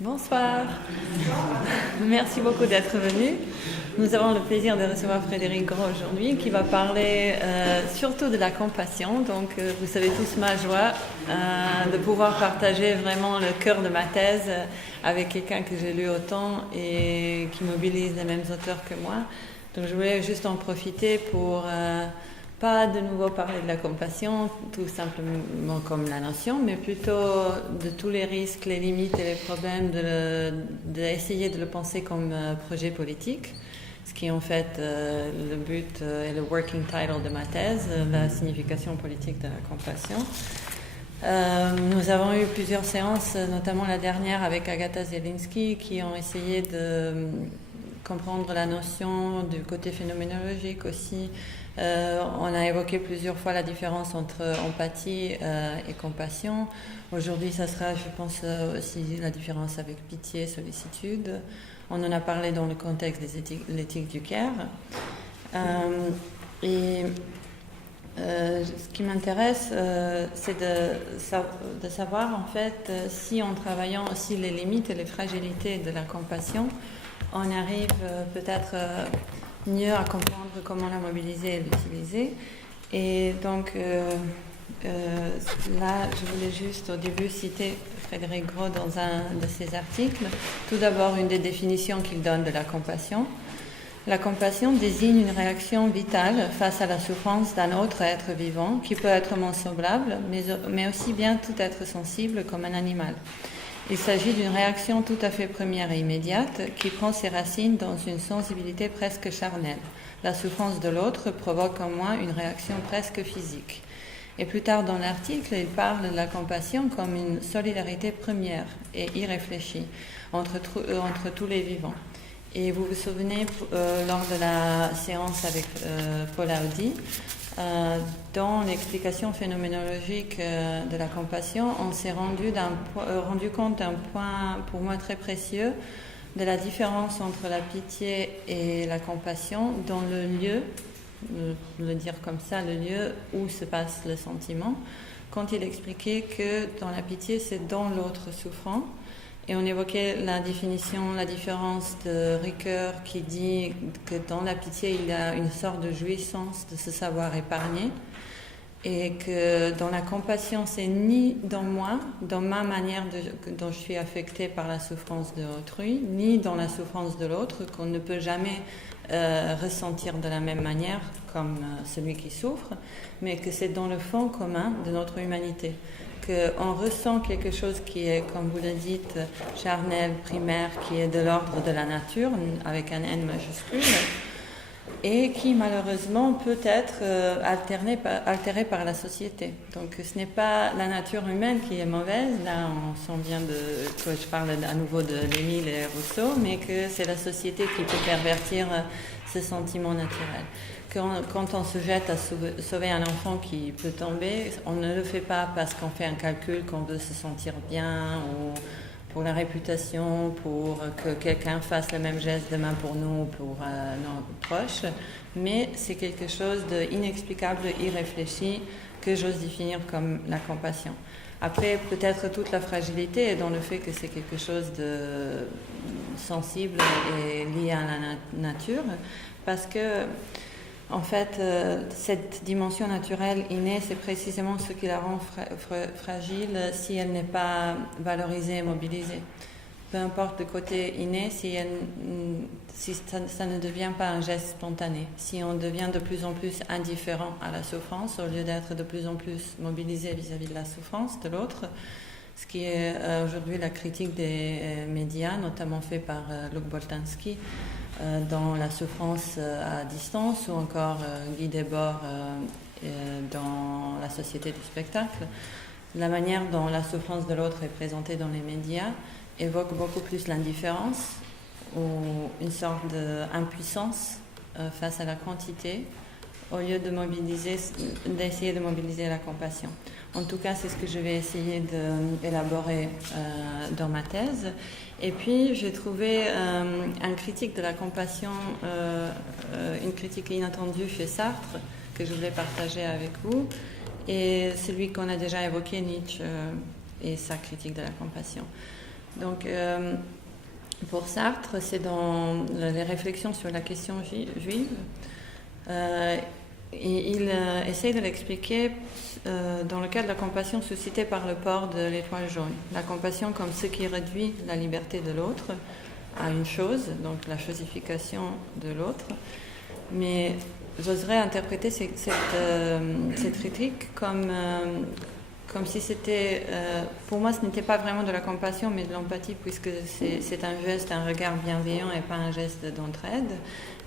Bonsoir. Merci beaucoup d'être venu. Nous avons le plaisir de recevoir Frédéric Gros aujourd'hui qui va parler surtout de la compassion. Donc vous savez tous ma joie de pouvoir partager vraiment le cœur de ma thèse avec quelqu'un que j'ai lu autant et qui mobilise les mêmes auteurs que moi. Donc je voulais juste en profiter pour pas de nouveau parler de la compassion, tout simplement comme la notion, mais plutôt de tous les risques, les limites et les problèmes d'essayer de le penser comme projet politique, ce qui est en fait le but et le working title de ma thèse, la signification politique de la compassion. Nous avons eu plusieurs séances, notamment la dernière avec Agatha Zielinski, qui ont essayé de comprendre la notion du côté phénoménologique aussi. On a évoqué plusieurs fois la différence entre empathie et compassion. Aujourd'hui, ça sera, je pense, aussi la différence avec pitié, sollicitude. On en a parlé dans le contexte de l'éthique du care. Ce qui m'intéresse, c'est de savoir, en fait, si en travaillant aussi les limites et les fragilités de la compassion, on arrive peut-être mieux à comprendre comment la mobiliser et l'utiliser. Et donc, là, je voulais juste au début citer Frédéric Gros dans un de ses articles. Tout d'abord, une des définitions qu'il donne de la compassion. La compassion désigne une réaction vitale face à la souffrance d'un autre être vivant qui peut être mon semblable, mais aussi bien tout être sensible comme un animal. Il s'agit d'une réaction tout à fait première et immédiate qui prend ses racines dans une sensibilité presque charnelle. La souffrance de l'autre provoque en moi une réaction presque physique. Et plus tard dans l'article, il parle de la compassion comme une solidarité première et irréfléchie entre tous les vivants. Et vous vous souvenez, lors de la séance avec Paul Audi, dans l'explication phénoménologique de la compassion, on s'est rendu compte d'un point pour moi très précieux de la différence entre la pitié et la compassion dans le lieu, le dire comme ça, le lieu où se passe le sentiment, quand il expliquait que dans la pitié, c'est dans l'autre souffrant. Et on évoquait la différence de Ricoeur qui dit que dans la pitié, il y a une sorte de jouissance de se savoir épargner et que dans la compassion, c'est ni dans moi, dans ma manière dont je suis affectée par la souffrance de autrui, ni dans la souffrance de l'autre qu'on ne peut jamais ressentir de la même manière comme celui qui souffre, mais que c'est dans le fond commun de notre humanité. Qu'on ressent quelque chose qui est, comme vous le dites, charnel, primaire, qui est de l'ordre de la nature, avec un N majuscule, et qui malheureusement peut être altéré par la société. Donc ce n'est pas la nature humaine qui est mauvaise, là on sent bien que je parle à nouveau de Lémile et Rousseau, mais que c'est la société qui peut pervertir ce sentiment naturel. Quand on se jette à sauver un enfant qui peut tomber, on ne le fait pas parce qu'on fait un calcul, qu'on veut se sentir bien ou pour la réputation, pour que quelqu'un fasse le même geste demain pour nous ou pour nos proches, mais c'est quelque chose d'inexplicable, irréfléchi, que j'ose définir comme la compassion. Après, peut-être toute la fragilité est dans le fait que c'est quelque chose de sensible et lié à la nature, parce que en fait, cette dimension naturelle innée, c'est précisément ce qui la rend fragile si elle n'est pas valorisée et mobilisée. Peu importe le côté inné, si ça ne devient pas un geste spontané, si on devient de plus en plus indifférent à la souffrance, au lieu d'être de plus en plus mobilisé vis-à-vis de la souffrance de l'autre, ce qui est aujourd'hui la critique des médias, notamment fait par Luc Boltanski, dans La souffrance à distance, ou encore Guy Debord dans La société du spectacle. La manière dont la souffrance de l'autre est présentée dans les médias évoque beaucoup plus l'indifférence ou une sorte d'impuissance face à la quantité, au lieu d'essayer de mobiliser la compassion. En tout cas, c'est ce que je vais essayer d'élaborer dans ma thèse. Et puis, j'ai trouvé un critique de la compassion, une critique inattendue chez Sartre, que je voulais partager avec vous, et celui qu'on a déjà évoqué, Nietzsche, et sa critique de la compassion. Donc, pour Sartre, c'est dans les réflexions sur la question juive, et il essaie de l'expliquer dans le cas de la compassion suscitée par le port de l'étoile jaune. La compassion comme ce qui réduit la liberté de l'autre à une chose, donc la chosification de l'autre. Mais j'oserais interpréter cette critique comme si c'était, pour moi ce n'était pas vraiment de la compassion mais de l'empathie, puisque c'est un geste, un regard bienveillant et pas un geste d'entraide.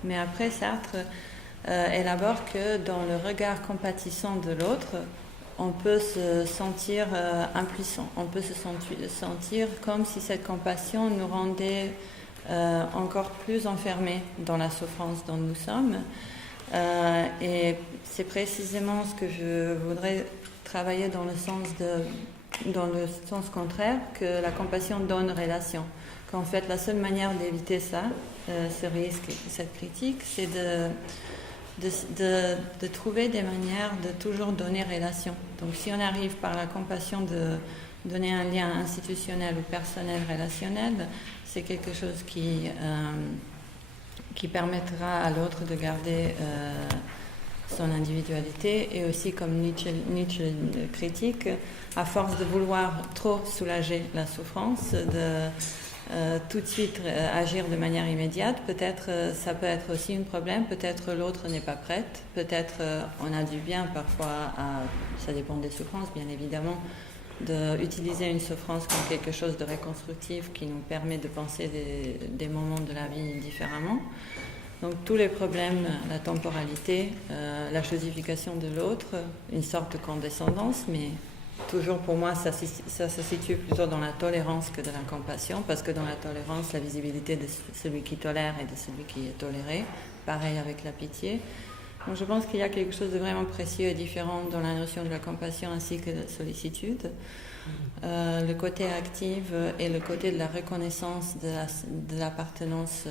Mais après Sartre élabore que dans le regard compatissant de l'autre, on peut se sentir impuissant, on peut se sentir comme si cette compassion nous rendait encore plus enfermés dans la souffrance dont nous sommes. Et c'est précisément ce que je voudrais travailler dans le sens contraire, que la compassion donne relation. Qu'en fait, la seule manière d'éviter ça, ce risque, cette critique, c'est de trouver des manières de toujours donner relation. Donc si on arrive par la compassion de donner un lien institutionnel ou personnel relationnel, c'est quelque chose qui permettra à l'autre de garder son individualité, et aussi, comme Nietzsche critique, à force de vouloir trop soulager la souffrance, de tout de suite agir de manière immédiate, peut-être ça peut être aussi un problème, peut-être l'autre n'est pas prête, peut-être on a du bien parfois, ça dépend des souffrances bien évidemment, d'utiliser une souffrance comme quelque chose de reconstructif qui nous permet de penser des moments de la vie différemment. Donc tous les problèmes, la temporalité, la chosification de l'autre, une sorte de condescendance, mais toujours pour moi ça se situe plutôt dans la tolérance que de la compassion, parce que dans la tolérance, la visibilité de celui qui tolère et de celui qui est toléré, pareil avec la pitié. Donc je pense qu'il y a quelque chose de vraiment précieux et différent dans la notion de la compassion ainsi que de sollicitude. Le côté actif et le côté de la reconnaissance de l'appartenance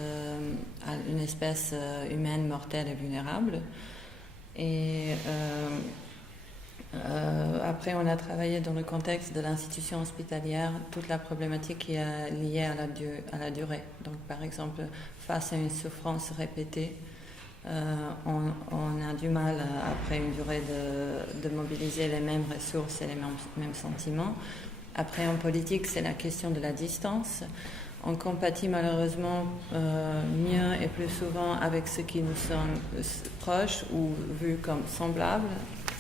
à une espèce humaine, mortelle et vulnérable. Et après, on a travaillé dans le contexte de l'institution hospitalière toute la problématique qui est liée à la durée. Donc par exemple, face à une souffrance répétée, on a du mal, après une durée, de mobiliser les mêmes ressources et les mêmes sentiments. Après, en politique, c'est la question de la distance. On compatit malheureusement mieux et plus souvent avec ceux qui nous sont proches ou vus comme semblables.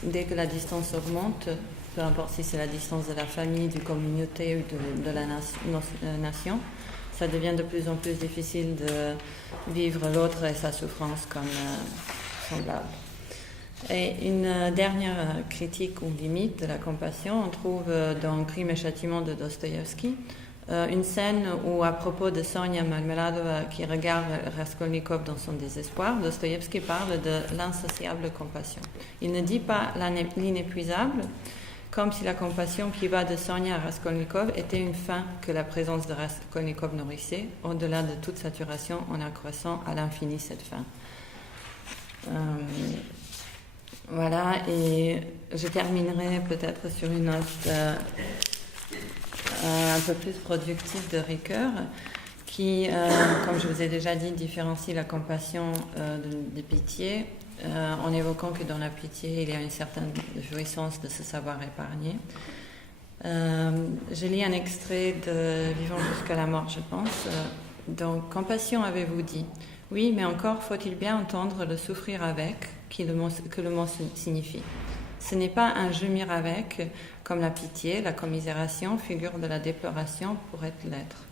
Dès que la distance augmente, peu importe si c'est la distance de la famille, du communauté ou de la nation, ça devient de plus en plus difficile de vivre l'autre et sa souffrance comme semblable. Et une dernière critique ou limite de la compassion, on trouve dans Crime et Châtiment de Dostoïevski, une scène où, à propos de Sonia Marmeladova qui regarde Raskolnikov dans son désespoir, Dostoïevski parle de l'insatiable compassion. Il ne dit pas l'inépuisable, comme si la compassion qui va de Sonia à Raskolnikov était une faim que la présence de Raskolnikov nourrissait, au-delà de toute saturation, en accroissant à l'infini cette faim. Voilà, et je terminerai peut-être sur une note un peu plus productive de Ricoeur, qui, comme je vous ai déjà dit, différencie la compassion de pitié, en évoquant que dans la pitié, il y a une certaine jouissance de se savoir épargner. Je lis un extrait de Vivons jusqu'à la mort, je pense. Donc, compassion, avez-vous dit? Oui, mais encore faut-il bien entendre le souffrir avec, que le mot signifie. Ce n'est pas un gémir avec, comme la pitié, la commisération, figure de la déploration pourrait l'être.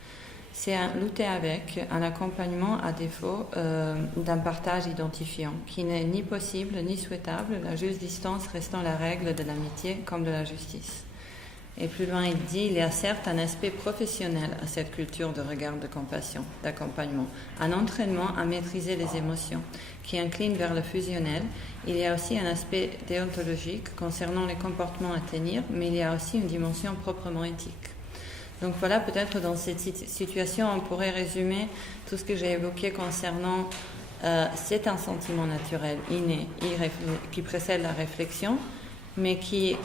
C'est un lutter avec, un accompagnement à défaut d'un partage identifiant, qui n'est ni possible ni souhaitable, la juste distance restant la règle de l'amitié comme de la justice. Et plus loin, il dit, il y a certes un aspect professionnel à cette culture de regard de compassion, d'accompagnement, un entraînement à maîtriser les émotions, qui incline vers le fusionnel. Il y a aussi un aspect déontologique concernant les comportements à tenir, mais il y a aussi une dimension proprement éthique. Donc voilà, peut-être dans cette situation, on pourrait résumer tout ce que j'ai évoqué concernant c'est un sentiment naturel, inné, qui précède la réflexion, mais qui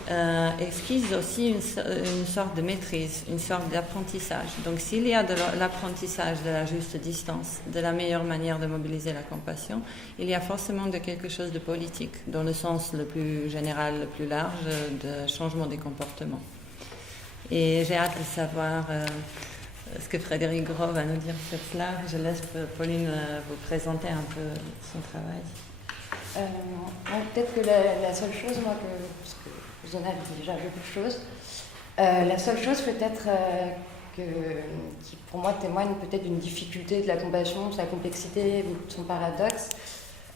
esquisse aussi une sorte de maîtrise, une sorte d'apprentissage. Donc s'il y a de l'apprentissage de la juste distance, de la meilleure manière de mobiliser la compassion, il y a forcément de quelque chose de politique, dans le sens le plus général, le plus large, de changement des comportements. Et j'ai hâte de savoir ce que Frédéric Gros va nous dire sur cela. Je laisse Pauline vous présenter un peu son travail. Peut-être que la seule chose, moi, parce que vous en avez déjà beaucoup de choses, la seule chose peut-être qui pour moi témoigne peut-être d'une difficulté de la compassion, de sa complexité, de son paradoxe,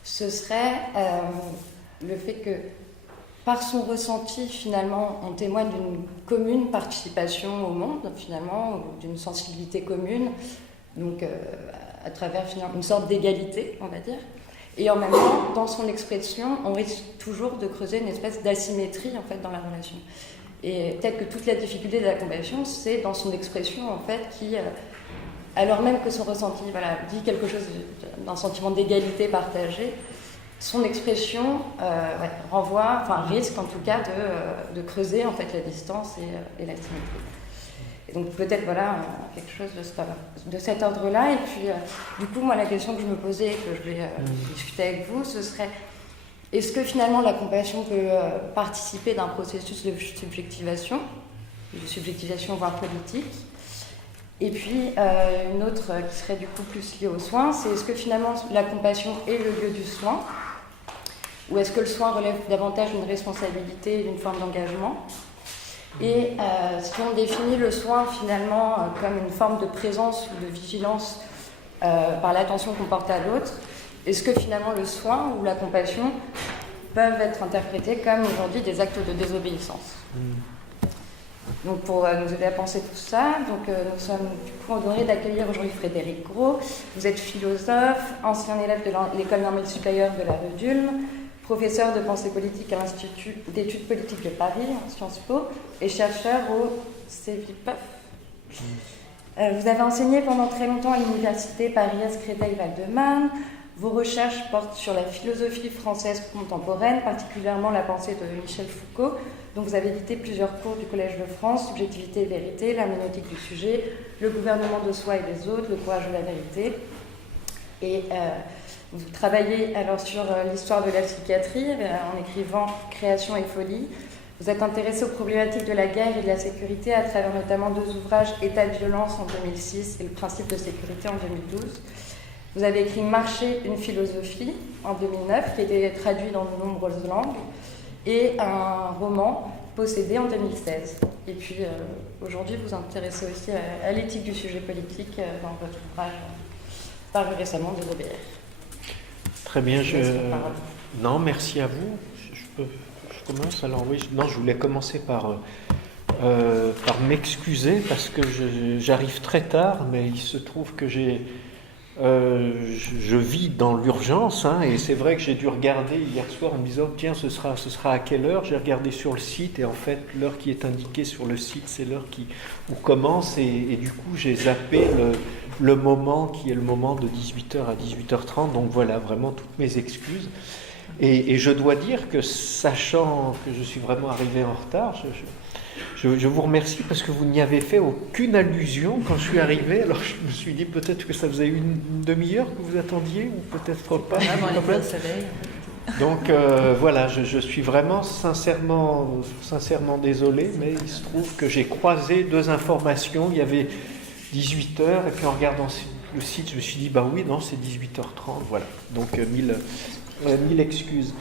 ce serait le fait que par son ressenti, finalement, on témoigne d'une commune participation au monde, finalement, ou d'une sensibilité commune, donc à travers finalement, une sorte d'égalité, on va dire. Et en même temps, dans son expression, on risque toujours de creuser une espèce d'asymétrie en fait, dans la relation. Et peut-être que toute la difficulté de la compassion, c'est dans son expression, en fait, qui, alors même que son ressenti dit quelque chose d'un sentiment d'égalité partagée, son expression renvoie, enfin risque en tout cas de creuser en fait, la distance et l'asymétrie. Et donc peut-être quelque chose de cet ordre-là. Et puis du coup, moi la question que je me posais et que je vais discuter avec vous, ce serait est-ce que finalement la compassion peut participer d'un processus de subjectivation voire politique? Et puis une autre qui serait du coup plus liée au soin, c'est est-ce que finalement la compassion est le lieu du soin? Ou est-ce que le soin relève davantage d'une responsabilité et d'une forme d'engagement? Et si on définit le soin finalement comme une forme de présence ou de vigilance par l'attention qu'on porte à l'autre, est-ce que finalement le soin ou la compassion peuvent être interprétés comme aujourd'hui des actes de désobéissance? Donc pour nous aider à penser tout ça, nous sommes du coup honorés d'accueillir aujourd'hui Frédéric Gros. Vous êtes philosophe, ancien élève de l'école normale supérieure de la rue d'Ulm, professeur de pensée politique à l'Institut d'études politiques de Paris, Sciences Po, et chercheur au CEVIPEF. Vous avez enseigné pendant très longtemps à l'université Paris-Est Créteil-Val-de-Marne. Vos recherches portent sur la philosophie française contemporaine, particulièrement la pensée de Michel Foucault, dont vous avez édité plusieurs cours du Collège de France, Subjectivité et vérité, l'herméneutique du sujet, le gouvernement de soi et des autres, le courage de la vérité. Et vous travaillez alors sur l'histoire de la psychiatrie en écrivant Création et folie. Vous êtes intéressé aux problématiques de la guerre et de la sécurité à travers notamment 2 ouvrages, État de violence en 2006 et Le principe de sécurité en 2012. Vous avez écrit Marcher, une philosophie en 2009 qui a été traduit dans de nombreuses langues et un roman, Possédé en 2016. Et puis aujourd'hui vous vous intéressez aussi à l'éthique du sujet politique dans votre ouvrage paru récemment, Désobéir. Très bien, non, merci à vous. Je commence alors, oui. Non, je voulais commencer par m'excuser parce que j'arrive très tard, mais il se trouve que je vis dans l'urgence, et c'est vrai que j'ai dû regarder hier soir en me disant tiens, ce sera à quelle heure? J'ai regardé sur le site et en fait l'heure qui est indiquée sur le site c'est l'heure où commence et du coup j'ai zappé le moment qui est le moment de 18h à 18h30, donc voilà, vraiment toutes mes excuses. Et je dois dire que sachant que je suis vraiment arrivé en retard, je vous remercie parce que vous n'y avez fait aucune allusion quand je suis arrivé. Alors je me suis dit peut-être que ça faisait une demi-heure que vous attendiez ou peut-être pas. Donc voilà, je suis vraiment sincèrement désolé, mais il se trouve que j'ai croisé 2 informations. Il y avait 18h et puis en regardant le site, je me suis dit bah oui, non, c'est 18h30. Voilà, donc mille excuses.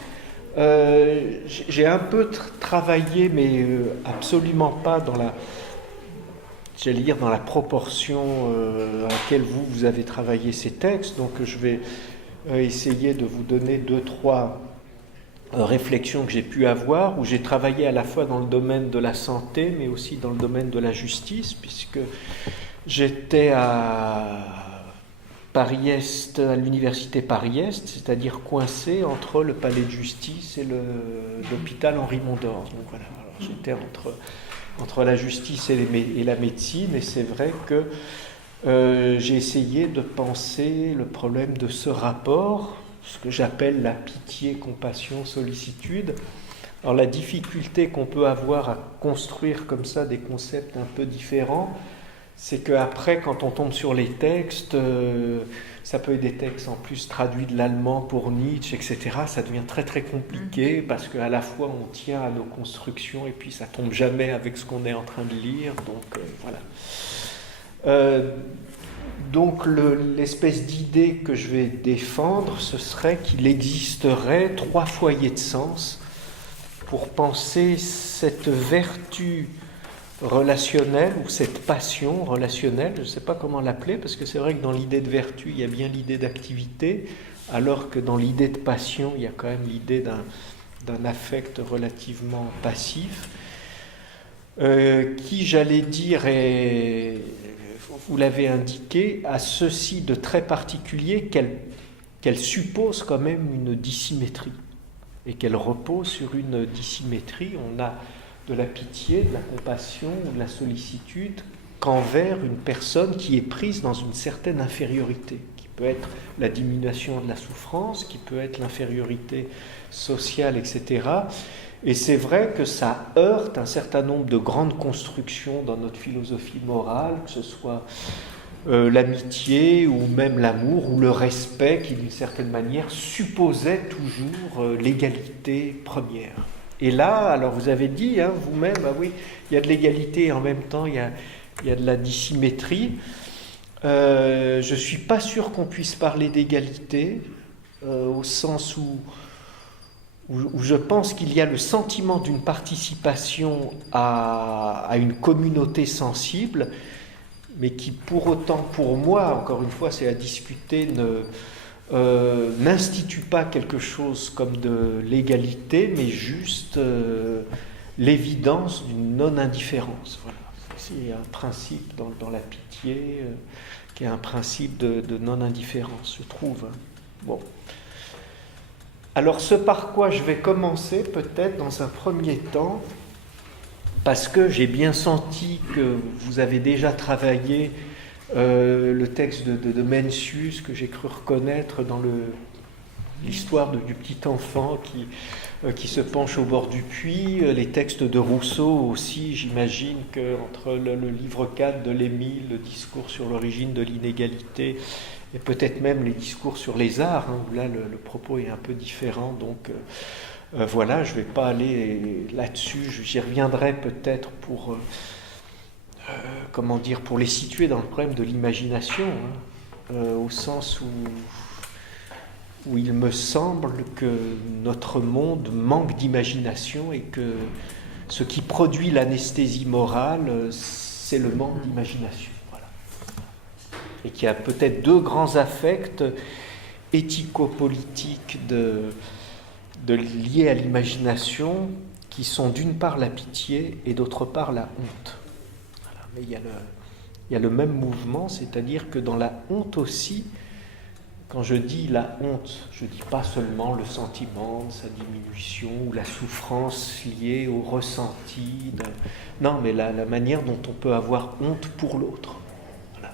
J'ai un peu travaillé, mais absolument pas dans la proportion à laquelle vous avez travaillé ces textes. Donc je vais essayer de vous donner 2-3 réflexions que j'ai pu avoir, où j'ai travaillé à la fois dans le domaine de la santé, mais aussi dans le domaine de la justice, puisque j'étais à Paris-Est, à l'université Paris-Est, c'est-à-dire coincé entre le palais de justice et l'hôpital Henri Mondor. Donc voilà, alors j'étais entre la justice et la médecine, et c'est vrai que j'ai essayé de penser le problème de ce rapport, ce que j'appelle la pitié, compassion, sollicitude, Alors la difficulté qu'on peut avoir à construire comme ça des concepts un peu différents, c'est qu'après, quand on tombe sur les textes, ça peut être des textes en plus traduits de l'allemand pour Nietzsche, etc. Ça devient très très compliqué parce qu'à la fois on tient à nos constructions et puis ça tombe jamais avec ce qu'on est en train de lire. Donc voilà. Donc l'espèce d'idée que je vais défendre, ce serait qu'il existerait 3 foyers de sens pour penser cette vertu relationnelle ou cette passion relationnelle, je ne sais pas comment l'appeler, parce que c'est vrai que dans l'idée de vertu, il y a bien l'idée d'activité, alors que dans l'idée de passion, il y a quand même l'idée d'un affect relativement passif, qui, j'allais dire, est, vous l'avez indiqué, a ceci de très particulier qu'elle suppose quand même une dissymétrie, et qu'elle repose sur une dissymétrie. On a de la pitié, de la compassion ou de la sollicitude qu'envers une personne qui est prise dans une certaine infériorité, qui peut être la diminution de la souffrance, qui peut être l'infériorité sociale, etc. Et c'est vrai que ça heurte un certain nombre de grandes constructions dans notre philosophie morale, que ce soit l'amitié ou même l'amour ou le respect qui d'une certaine manière supposait toujours l'égalité première. Et là, alors vous avez dit vous-même, oui, il y a de l'égalité et en même temps il y a de la dissymétrie. Je ne suis pas sûr qu'on puisse parler d'égalité au sens où je pense qu'il y a le sentiment d'une participation à une communauté sensible, mais qui pour autant, pour moi, encore une fois, c'est à discuter, n'institue pas quelque chose comme de l'égalité, mais juste l'évidence d'une non-indifférence. Voilà. C'est un principe dans la pitié qui est un principe de non-indifférence, je trouve. Bon. Alors ce par quoi je vais commencer peut-être dans un premier temps, parce que j'ai bien senti que vous avez déjà travaillé le texte de Mencius, que j'ai cru reconnaître dans l'histoire du petit enfant qui se penche au bord du puits, les textes de Rousseau aussi, j'imagine qu'entre le livre 4 de l'Émile, le discours sur l'origine de l'inégalité, et peut-être même les discours sur les arts, où là le propos est un peu différent, donc voilà, je ne vais pas aller là-dessus, j'y reviendrai peut-être pour les situer dans le problème de l'imagination, au sens où il me semble que notre monde manque d'imagination et que ce qui produit l'anesthésie morale, c'est le manque d'imagination. Voilà. Et qu'il y a peut-être 2 grands affects éthico-politiques liés à l'imagination, qui sont d'une part la pitié et d'autre part la honte. Mais il y a le même mouvement, c'est-à-dire que dans la honte aussi, quand je dis la honte, je ne dis pas seulement le sentiment de sa diminution ou la souffrance liée au ressenti. Non, mais la manière dont on peut avoir honte pour l'autre. Voilà.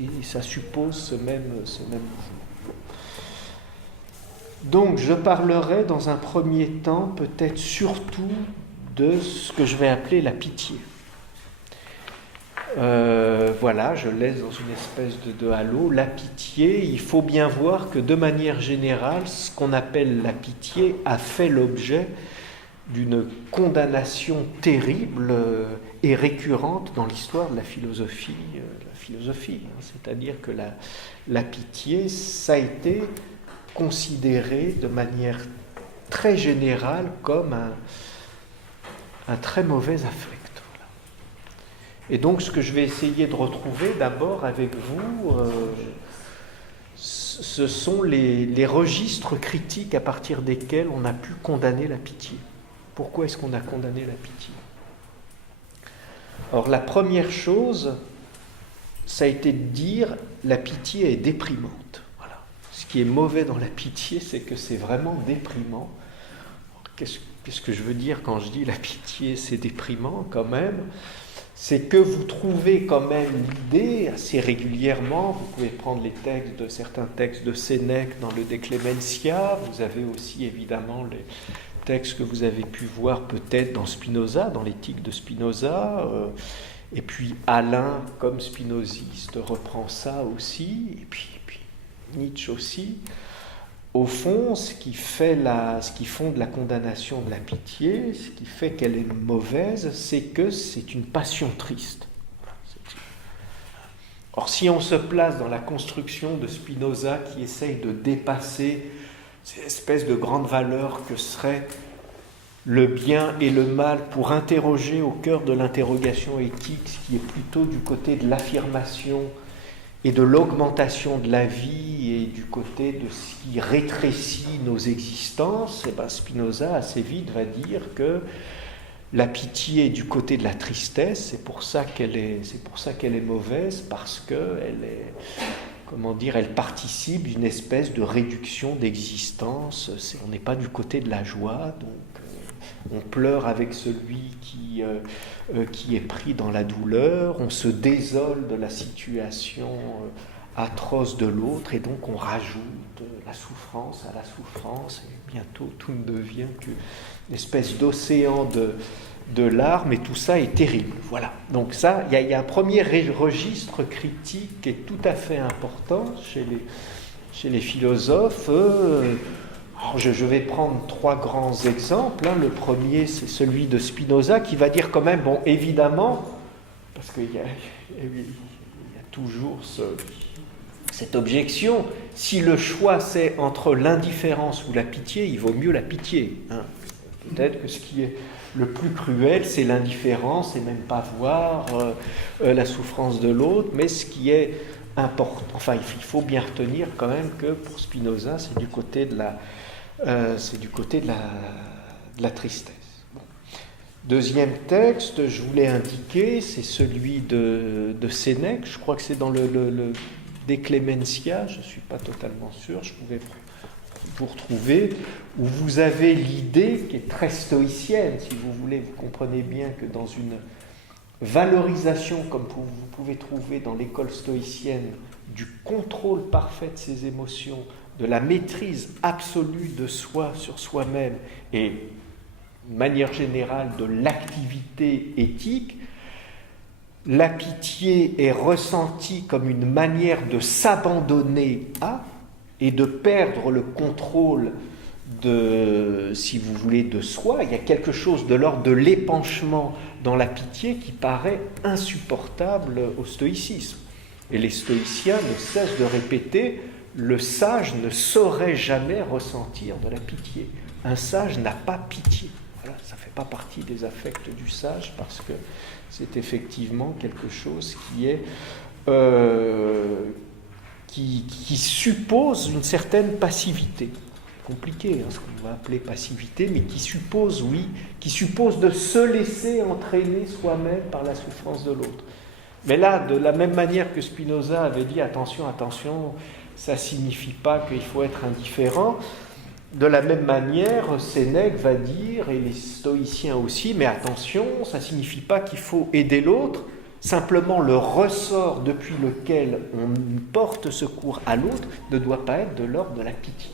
Et ça suppose ce même mouvement. Donc je parlerai dans un premier temps peut-être surtout de ce que je vais appeler la pitié. Voilà, je laisse dans une espèce de halo la pitié. Il faut bien voir que de manière générale, ce qu'on appelle la pitié a fait l'objet d'une condamnation terrible et récurrente dans l'histoire de la philosophie. C'est-à-dire que la pitié, ça a été considéré de manière très générale comme un très mauvais affect. Et donc, ce que je vais essayer de retrouver d'abord avec vous, ce sont les registres critiques à partir desquels on a pu condamner la pitié. Pourquoi est-ce qu'on a condamné la pitié ? Alors, la première chose, ça a été de dire la pitié est déprimante. Voilà. Ce qui est mauvais dans la pitié, c'est que c'est vraiment déprimant. Qu'est-ce que je veux dire quand je dis la pitié, c'est déprimant quand même ? C'est que vous trouvez quand même l'idée assez régulièrement, vous pouvez prendre certains textes de Sénèque dans le De Clementia, vous avez aussi évidemment les texte que vous avez pu voir peut-être dans Spinoza, dans l'éthique de Spinoza, et puis Alain, comme spinoziste, reprend ça aussi, et puis Nietzsche aussi. Au fond, ce qui fonde la condamnation de la pitié, ce qui fait qu'elle est mauvaise, c'est que c'est une passion triste. Or, si on se place dans la construction de Spinoza qui essaye de dépasser cette espèce de grande valeur que serait le bien et le mal pour interroger au cœur de l'interrogation éthique, ce qui est plutôt du côté de l'affirmation et de l'augmentation de la vie et du côté de ce qui rétrécit nos existences, et Spinoza assez vite va dire que la pitié est du côté de la tristesse, c'est pour ça qu'elle est mauvaise, parce qu'elle elle participe d'une espèce de réduction d'existence. On n'est pas du côté de la joie, donc on pleure avec celui qui est pris dans la douleur, on se désole de la situation atroce de l'autre, et donc on rajoute la souffrance à la souffrance, et bientôt tout ne devient qu'une espèce d'océan de larmes, et tout ça est terrible. Voilà. Donc ça, il y a un premier registre critique qui est tout à fait important chez les philosophes. Alors je vais prendre 3 grands exemples. Le premier, c'est celui de Spinoza, qui va dire quand même, bon, évidemment, parce qu'il y a toujours cette objection, si le choix c'est entre l'indifférence ou la pitié, il vaut mieux la pitié. Peut-être que ce qui est le plus cruel, c'est l'indifférence et même pas voir la souffrance de l'autre, mais ce qui est important, enfin il faut bien retenir quand même que pour Spinoza, c'est du côté de la tristesse. Bon. Deuxième texte, je voulais indiquer, c'est celui de Sénèque, je crois que c'est dans le De Clementia, je ne suis pas totalement sûr, je pouvais vous retrouver, où vous avez l'idée qui est très stoïcienne, si vous voulez, vous comprenez bien que dans une valorisation, comme vous pouvez trouver dans l'école stoïcienne, du contrôle parfait de ses émotions, de la maîtrise absolue de soi sur soi-même, et de manière générale de l'activité éthique, la pitié est ressentie comme une manière de s'abandonner à et de perdre le contrôle si vous voulez, de soi. Il y a quelque chose de l'ordre de l'épanchement dans la pitié qui paraît insupportable au stoïcisme. Et les stoïciens ne cessent de répéter, le sage ne saurait jamais ressentir de la pitié. Un sage n'a pas pitié. Voilà, ça ne fait pas partie des affects du sage, parce que c'est effectivement quelque chose qui est... qui suppose une certaine passivité. Compliqué, ce qu'on va appeler passivité, mais qui suppose de se laisser entraîner soi-même par la souffrance de l'autre. Mais là, de la même manière que Spinoza avait dit, attention, ça ne signifie pas qu'il faut être indifférent, de la même manière, Sénèque va dire, et les stoïciens aussi, mais attention, ça ne signifie pas qu'il faut aider l'autre. Simplement, le ressort depuis lequel on porte secours à l'autre ne doit pas être de l'ordre de la pitié.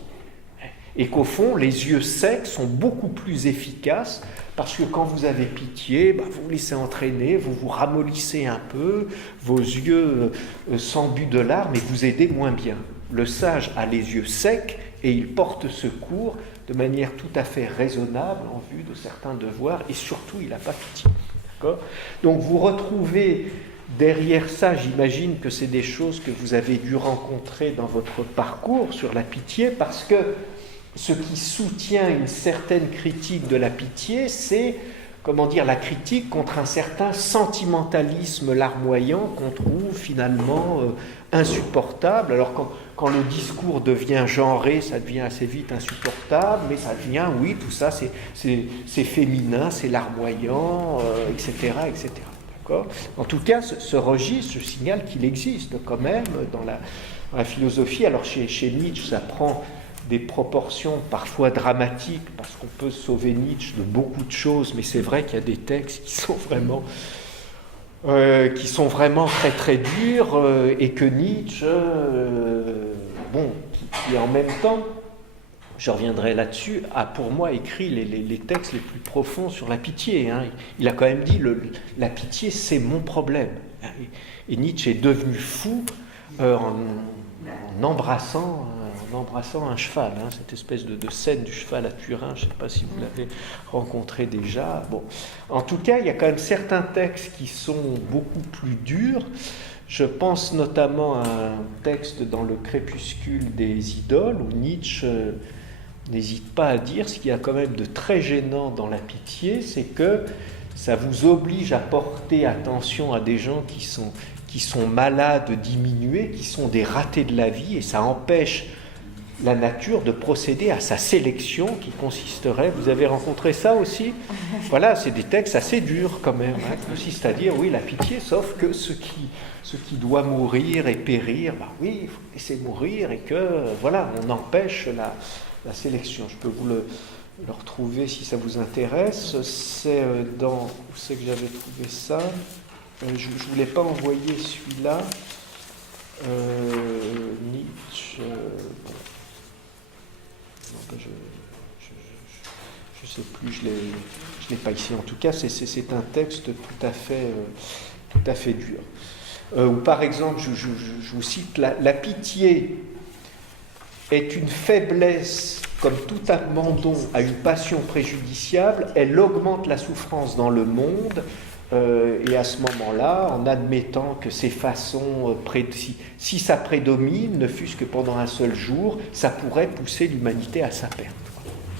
Et qu'au fond, les yeux secs sont beaucoup plus efficaces, parce que quand vous avez pitié, vous vous laissez entraîner, vous vous ramollissez un peu, vos yeux s'embuent de larmes et vous aidez moins bien. Le sage a les yeux secs et il porte secours de manière tout à fait raisonnable en vue de certains devoirs, et surtout, il n'a pas pitié. D'accord ? Donc vous retrouvez derrière ça, j'imagine que c'est des choses que vous avez dû rencontrer dans votre parcours sur la pitié, parce que ce qui soutient une certaine critique de la pitié, c'est, la critique contre un certain sentimentalisme larmoyant qu'on trouve finalement insupportable. Alors quand le discours devient genré, ça devient assez vite insupportable, mais ça devient, oui, tout ça c'est féminin, c'est larmoyant, etc., etc. D'accord ? En tout cas, ce registre, je signale qu'il existe quand même dans la philosophie. Alors chez Nietzsche, ça prend des proportions parfois dramatiques, parce qu'on peut sauver Nietzsche de beaucoup de choses, mais c'est vrai qu'il y a des textes qui sont vraiment très très durs, et que Nietzsche, qui en même temps je reviendrai là-dessus, a pour moi écrit les textes les plus profonds sur la pitié. Hein. Il a quand même dit la pitié, c'est mon problème. Et Nietzsche est devenu fou en embrassant un cheval. Hein, cette espèce de scène du cheval à Turin, je ne sais pas si vous l'avez rencontré déjà. Bon. En tout cas, il y a quand même certains textes qui sont beaucoup plus durs. Je pense notamment à un texte dans le Crépuscule des idoles où Nietzsche n'hésite pas à dire ce qu'il y a quand même de très gênant dans la pitié, c'est que ça vous oblige à porter attention à des gens qui sont malades, diminués, qui sont des ratés de la vie, et ça empêche la nature de procéder à sa sélection qui consisterait, vous avez rencontré ça aussi? Voilà, c'est des textes assez durs quand même, hein, qui consistent à dire, oui, la pitié, sauf que ce qui doit mourir et périr, bah oui, il faut laisser mourir, et que, voilà, on empêche la sélection. Je peux vous le retrouver si ça vous intéresse. C'est dans... Où c'est que j'avais trouvé ça? Je ne voulais pas envoyer celui-là. Nietzsche... bon. Non, ben je ne sais plus, je l'ai pas ici. En tout cas, c'est un texte tout à fait dur. Ou par exemple, je vous cite, la pitié est une faiblesse comme tout abandon à une passion préjudiciable, elle augmente la souffrance dans le monde, et à ce moment-là, en admettant que ces façons, si ça prédomine, ne fût-ce que pendant un seul jour, ça pourrait pousser l'humanité à sa perte.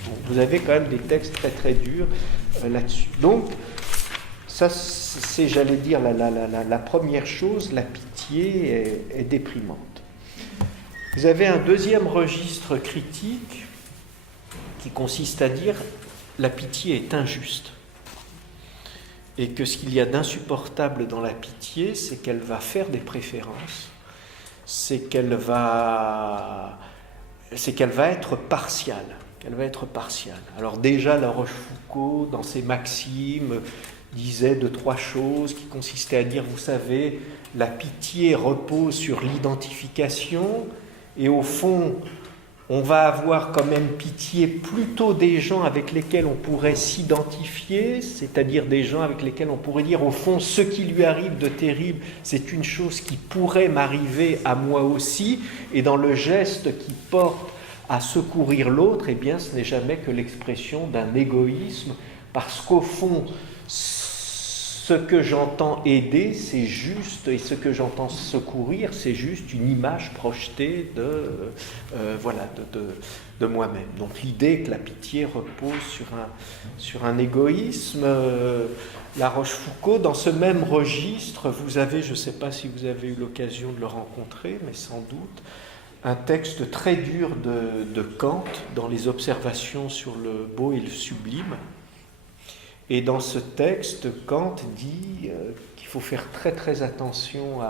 Donc, vous avez quand même des textes très très durs là-dessus. Donc, ça c'est, j'allais dire, la première chose, la pitié est déprimante. Vous avez un deuxième registre critique qui consiste à dire la pitié est injuste et que ce qu'il y a d'insupportable dans la pitié, c'est qu'elle va faire des préférences, c'est qu'elle va être partiale. Alors déjà, La Rochefoucauld, dans ses maximes, disait 2-3 choses qui consistaient à dire, vous savez, la pitié repose sur l'identification, et au fond, on va avoir quand même pitié plutôt des gens avec lesquels on pourrait s'identifier, c'est-à-dire des gens avec lesquels on pourrait dire, au fond, ce qui lui arrive de terrible, c'est une chose qui pourrait m'arriver à moi aussi, et dans le geste qui porte à secourir l'autre, eh bien, ce n'est jamais que l'expression d'un égoïsme, parce qu'au fond, ce que j'entends aider, c'est juste, et ce que j'entends secourir, c'est juste une image projetée de moi-même. Donc l'idée que la pitié repose sur un égoïsme. La Rochefoucauld, dans ce même registre, vous avez, je ne sais pas si vous avez eu l'occasion de le rencontrer, mais sans doute, un texte très dur de Kant dans les observations sur le beau et le sublime. Et dans ce texte, Kant dit qu'il faut faire très très attention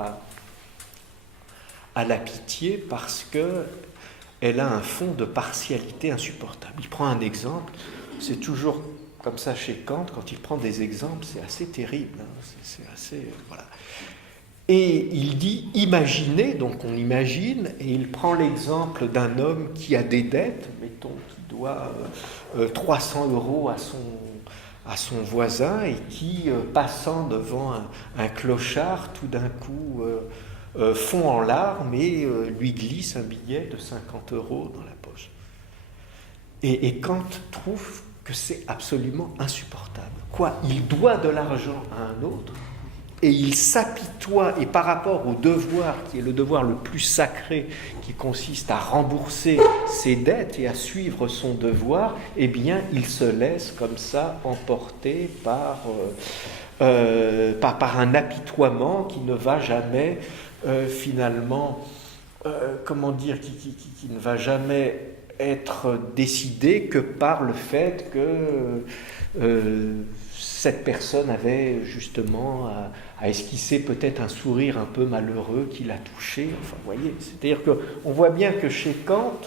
à la pitié parce qu'elle a un fond de partialité insupportable. Il prend un exemple, c'est toujours comme ça chez Kant, quand il prend des exemples, c'est assez terrible, hein, c'est assez... voilà. Et il dit imaginez, donc on imagine, et il prend l'exemple d'un homme qui a des dettes, mettons, qui doit 300 € à son voisin et qui, passant devant un clochard, tout d'un coup fond en larmes et lui glisse un billet de 50 € dans la poche. Et Kant trouve que c'est absolument insupportable. Quoi, il doit de l'argent à un autre et il s'apitoie, et par rapport au devoir, qui est le devoir le plus sacré, qui consiste à rembourser ses dettes et à suivre son devoir, eh bien, il se laisse comme ça emporter par un apitoiement qui ne va jamais, finalement, qui ne va jamais être décidé que par le fait que cette personne avait justement à esquisser peut-être un sourire un peu malheureux qui l'a touché. Enfin, vous voyez, c'est-à-dire qu'on voit bien que chez Kant,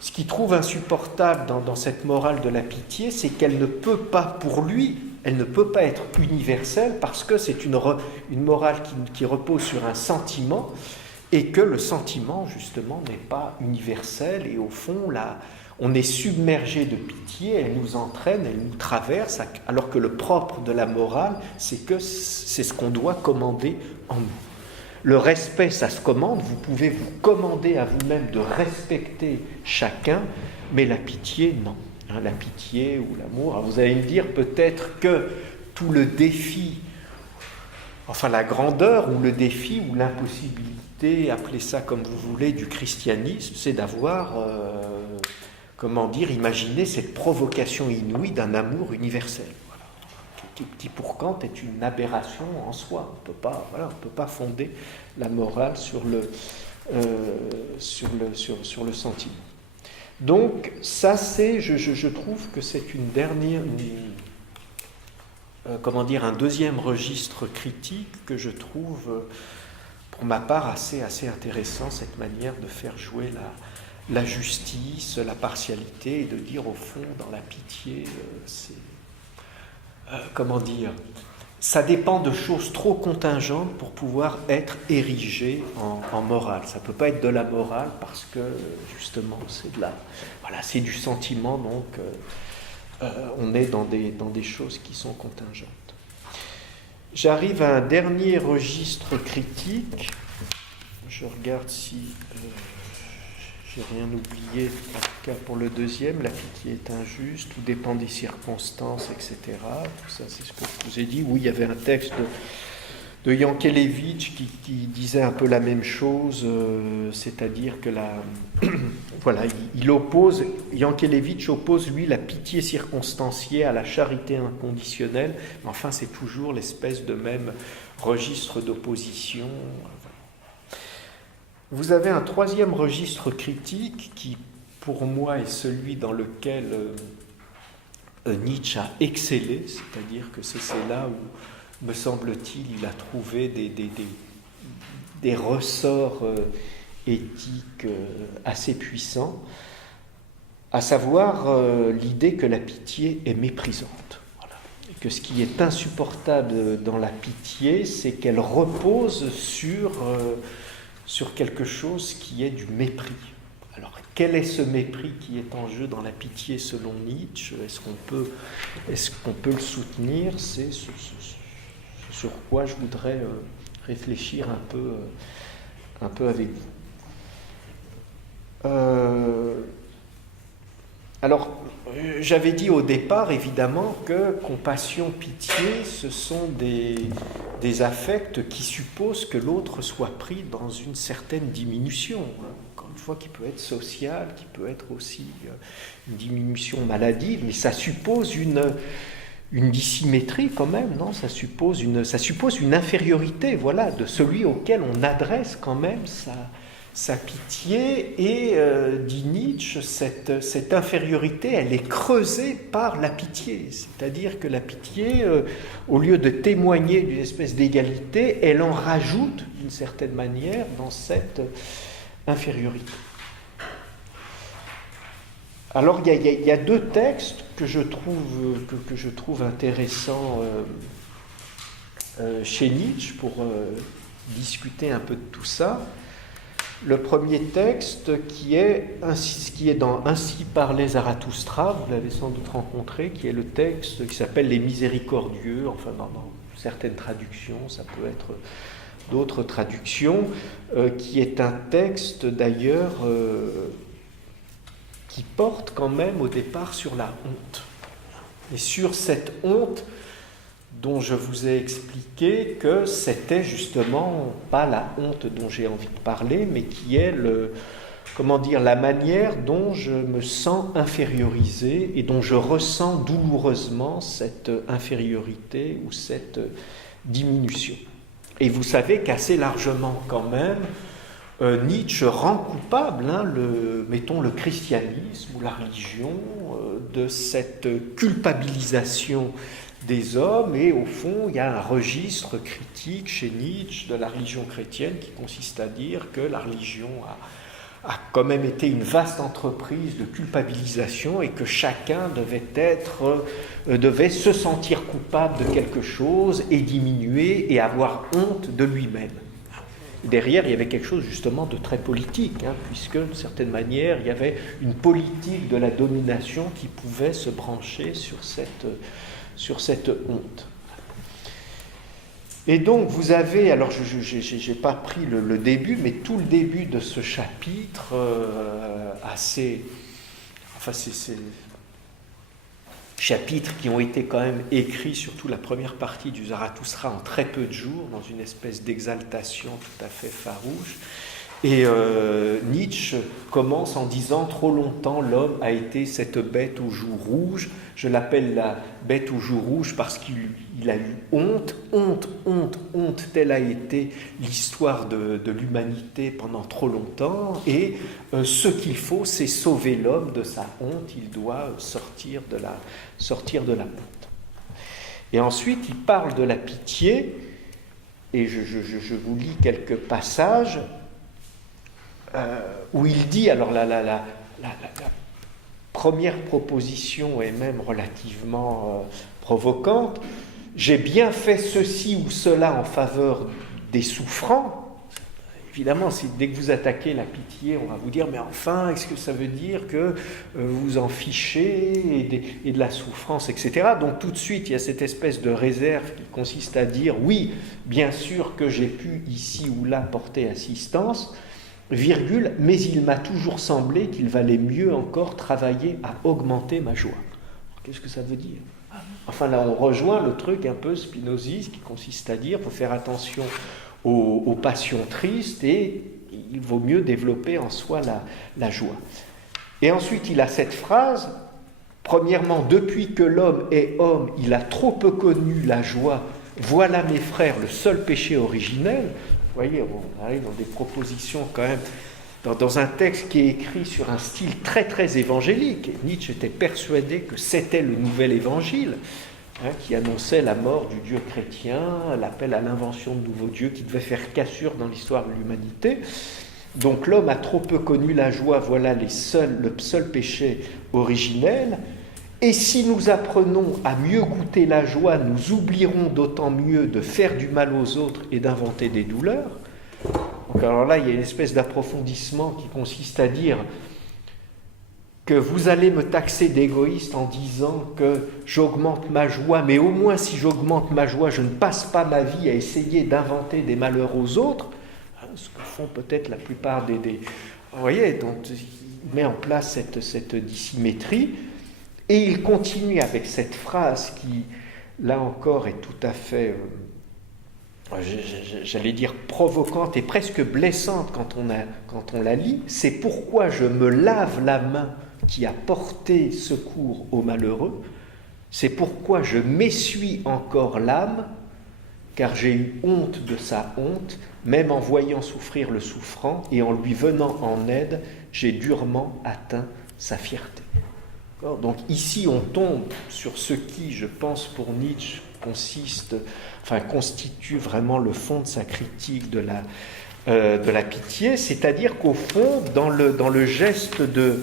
ce qu'il trouve insupportable dans cette morale de la pitié, c'est qu'elle ne peut pas, pour lui, elle ne peut pas être universelle parce que c'est une morale qui repose sur un sentiment et que le sentiment, justement, n'est pas universel, et au fond, là, on est submergé de pitié, elle nous entraîne, elle nous traverse, alors que le propre de la morale, c'est que c'est ce qu'on doit commander en nous. Le respect, ça se commande, vous pouvez vous commander à vous-même de respecter chacun, mais la pitié, non. La pitié ou l'amour, alors vous allez me dire peut-être que tout le défi, enfin la grandeur ou le défi ou l'impossibilité, appelez ça comme vous voulez, du christianisme, c'est d'avoir, imaginé cette provocation inouïe d'un amour universel. Voilà. Qui pour Kant est une aberration en soi. On ne peut pas fonder la morale sur le sentiment. Donc ça c'est, je trouve que c'est une dernière, un deuxième registre critique que je trouve, pour ma part, assez intéressant, cette manière de faire jouer la justice, la partialité, et de dire au fond, dans la pitié, c'est... ça dépend de choses trop contingentes pour pouvoir être érigé en morale. Ça ne peut pas être de la morale parce que, justement, c'est du sentiment, donc on est dans des choses qui sont contingentes. J'arrive à un dernier registre critique. Je regarde si j'ai rien oublié, en tout cas pour le deuxième, la pitié est injuste, tout dépend des circonstances, etc. Tout ça, c'est ce que je vous ai dit. Oui, il y avait un texte de Yankelevitch qui disait un peu la même chose, c'est-à-dire que Yankelevitch oppose, lui, la pitié circonstanciée à la charité inconditionnelle, mais enfin, c'est toujours l'espèce de même registre d'opposition. Vous avez un troisième registre critique qui, pour moi, est celui dans lequel Nietzsche a excellé, c'est-à-dire que c'est là où, me semble-t-il, il a trouvé des ressorts éthiques assez puissants, à savoir l'idée que la pitié est méprisante. Voilà. Et que ce qui est insupportable dans la pitié, c'est qu'elle repose sur quelque chose qui est du mépris. Alors, quel est ce mépris qui est en jeu dans la pitié selon Nietzsche ? Est-ce qu'on peut le soutenir ? C'est ce sur quoi je voudrais réfléchir un peu avec vous. Alors, j'avais dit au départ, évidemment, que compassion, pitié, ce sont des affects qui supposent que l'autre soit pris dans une certaine diminution. Encore une fois, qui peut être sociale, qui peut être aussi une diminution maladive, mais ça suppose une dissymétrie quand même, non ? Ça suppose une infériorité, voilà, de celui auquel on adresse quand même sa pitié, et dit Nietzsche, cette infériorité, elle est creusée par la pitié, c'est-à-dire que la pitié, au lieu de témoigner d'une espèce d'égalité, elle en rajoute d'une certaine manière dans cette infériorité. Alors il y a deux textes que je trouve intéressants chez Nietzsche pour discuter un peu de tout ça. Le premier texte qui est dans Ainsi parlait Zarathustra, vous l'avez sans doute rencontré, qui est le texte qui s'appelle Les Miséricordieux, enfin dans certaines traductions, ça peut être d'autres traductions, qui est un texte d'ailleurs qui porte quand même au départ sur la honte. Et sur cette honte dont je vous ai expliqué que c'était justement pas la honte dont j'ai envie de parler, mais qui est la manière dont je me sens infériorisé et dont je ressens douloureusement cette infériorité ou cette diminution. Et vous savez qu'assez largement quand même, Nietzsche rend coupable, le christianisme ou la religion, de cette culpabilisation des hommes, et au fond, il y a un registre critique chez Nietzsche de la religion chrétienne qui consiste à dire que la religion a quand même été une vaste entreprise de culpabilisation et que chacun devait se sentir coupable de quelque chose et diminuer et avoir honte de lui-même. Derrière, il y avait quelque chose justement de très politique, puisque d'une certaine manière, il y avait une politique de la domination qui pouvait se brancher sur cette honte. Et donc vous avez, alors je n'ai pas pris le début, mais tout le début de ce chapitre assez... Enfin, c'est chapitres qui ont été quand même écrits, surtout la première partie du Zarathustra, en très peu de jours, dans une espèce d'exaltation tout à fait farouche. Et Nietzsche commence en disant « Trop longtemps, l'homme a été cette bête aux joues rouges. Je l'appelle la bête aux joues rouges parce qu'il a eu honte, honte. Telle a été l'histoire de l'humanité pendant trop longtemps. Et ce qu'il faut, c'est sauver l'homme de sa honte. Il doit sortir de la honte. » Et ensuite, il parle de la pitié. Et je vous lis quelques passages. Où il dit, alors la première proposition est même relativement provocante, « J'ai bien fait ceci ou cela en faveur des souffrants ». Évidemment, dès que vous attaquez la pitié, on va vous dire « Mais enfin, est-ce que ça veut dire que vous en fichez et de la souffrance, etc. » Donc tout de suite, il y a cette espèce de réserve qui consiste à dire « Oui, bien sûr que j'ai pu ici ou là porter assistance », virgule, mais il m'a toujours semblé qu'il valait mieux encore travailler à augmenter ma joie. Qu'est-ce que ça veut dire ? Enfin là, on rejoint le truc un peu spinoziste qui consiste à dire qu'il faut faire attention aux passions tristes et il vaut mieux développer en soi la joie. Et ensuite, il a cette phrase, premièrement, depuis que l'homme est homme, il a trop peu connu la joie. Voilà, mes frères, le seul péché originel. Vous voyez, on arrive dans des propositions quand même, dans un texte qui est écrit sur un style très très évangélique. Nietzsche était persuadé que c'était le nouvel évangile, qui annonçait la mort du Dieu chrétien, l'appel à l'invention de nouveaux dieux qui devait faire cassure dans l'histoire de l'humanité. Donc l'homme a trop peu connu la joie, voilà le seul péché originel. Et si nous apprenons à mieux goûter la joie, nous oublierons d'autant mieux de faire du mal aux autres et d'inventer des douleurs. Donc alors là, il y a une espèce d'approfondissement qui consiste à dire que vous allez me taxer d'égoïste en disant que j'augmente ma joie, mais au moins si j'augmente ma joie, je ne passe pas ma vie à essayer d'inventer des malheurs aux autres, ce que font peut-être la plupart des... Vous voyez, donc il met en place cette dissymétrie. Et il continue avec cette phrase qui, là encore, est tout à fait, j'allais dire, provocante et presque blessante quand on la lit. C'est pourquoi je me lave la main qui a porté secours aux malheureux. C'est pourquoi je m'essuie encore l'âme, car j'ai eu honte de sa honte, même en voyant souffrir le souffrant, et en lui venant en aide, j'ai durement atteint sa fierté. Donc ici, on tombe sur ce qui, je pense, pour Nietzsche, constitue vraiment le fond de sa critique de la pitié, c'est-à-dire qu'au fond, dans le geste de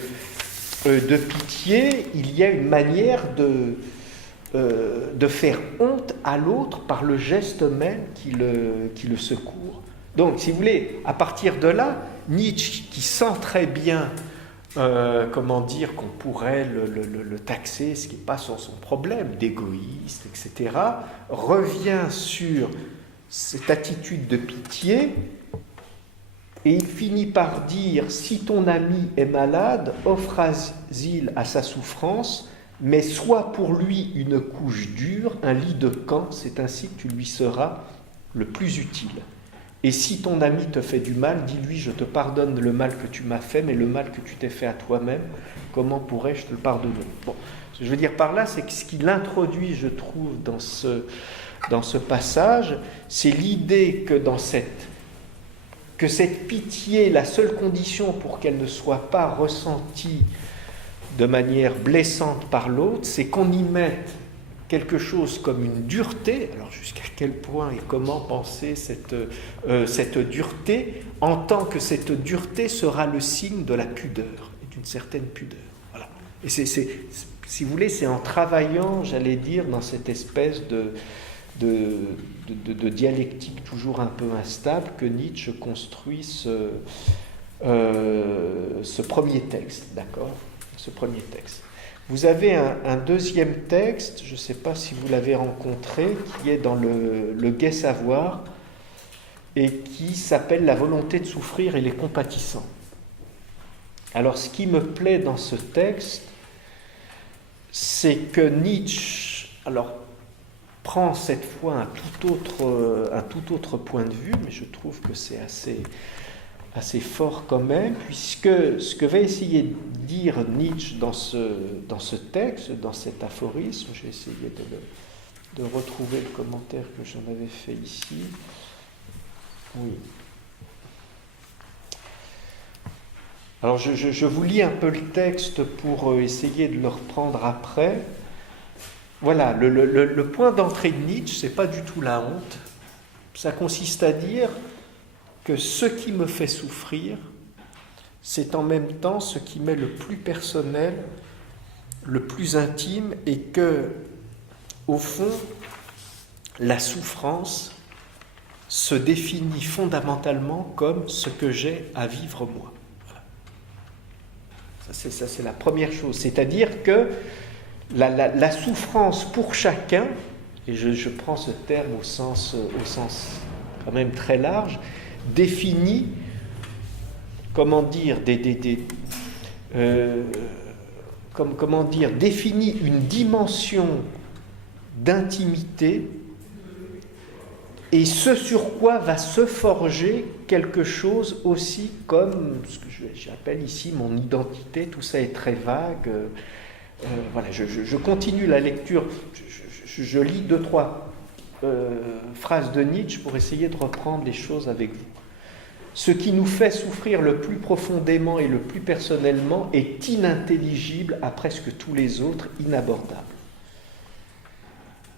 pitié, il y a une manière de faire honte à l'autre par le geste même qui le secourt. Donc, si vous voulez, à partir de là, Nietzsche, qui sent très bien qu'on pourrait le taxer, ce qui n'est pas son problème, d'égoïste, etc., revient sur cette attitude de pitié et il finit par dire « Si ton ami est malade, offre asile à sa souffrance, mais sois pour lui une couche dure, un lit de camp, c'est ainsi que tu lui seras le plus utile. » Et si ton ami te fait du mal, dis-lui, je te pardonne le mal que tu m'as fait, mais le mal que tu t'es fait à toi-même, comment pourrais-je te le pardonner ? Bon, ce que je veux dire par là, c'est que ce qu'il introduit, je trouve, dans ce passage, c'est l'idée que cette pitié, la seule condition pour qu'elle ne soit pas ressentie de manière blessante par l'autre, c'est qu'on y mette quelque chose comme une dureté. Alors jusqu'à quel point et comment penser cette dureté, en tant que cette dureté sera le signe de la pudeur, et d'une certaine pudeur. Voilà. Et si vous voulez, c'est en travaillant, j'allais dire, dans cette espèce de dialectique toujours un peu instable que Nietzsche construit ce premier texte, d'accord ? Ce premier texte. Vous avez un deuxième texte, je ne sais pas si vous l'avez rencontré, qui est dans le Gai Savoir et qui s'appelle « La volonté de souffrir et les compatissants ». Alors, ce qui me plaît dans ce texte, c'est que Nietzsche prend cette fois un tout autre point de vue, mais je trouve que c'est assez fort quand même, puisque ce que va essayer de dire Nietzsche dans ce texte, dans cet aphorisme, j'ai essayé de retrouver le commentaire que j'en avais fait ici. Oui. Alors je vous lis un peu le texte pour essayer de le reprendre après. Voilà, le point d'entrée de Nietzsche, c'est pas du tout la honte. Ça consiste à dire que ce qui me fait souffrir, c'est en même temps ce qui m'est le plus personnel, le plus intime, et que, au fond, la souffrance se définit fondamentalement comme ce que j'ai à vivre moi. Voilà. Ça, c'est la première chose. C'est-à-dire que la souffrance pour chacun, et je prends ce terme au sens quand même très large, définit, définit une dimension d'intimité et ce sur quoi va se forger quelque chose aussi comme ce que j'appelle ici mon identité. Tout ça est très vague. Voilà, je continue la lecture. Je lis 2-3 phrases de Nietzsche pour essayer de reprendre les choses avec vous. Ce qui nous fait souffrir le plus profondément et le plus personnellement est inintelligible à presque tous les autres, inabordable.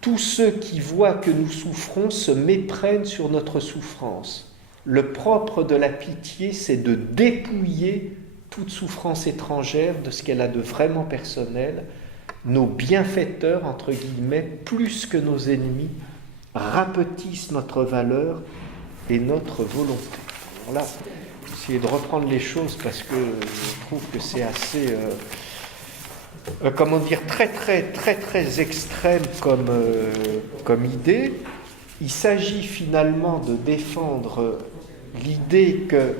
Tous ceux qui voient que nous souffrons se méprennent sur notre souffrance. Le propre de la pitié, c'est de dépouiller toute souffrance étrangère de ce qu'elle a de vraiment personnel. Nos bienfaiteurs, entre guillemets, plus que nos ennemis, rapetissent notre valeur et notre volonté. Alors là, j'essaie de reprendre les choses parce que je trouve que c'est assez, très extrême comme idée. Il s'agit finalement de défendre l'idée que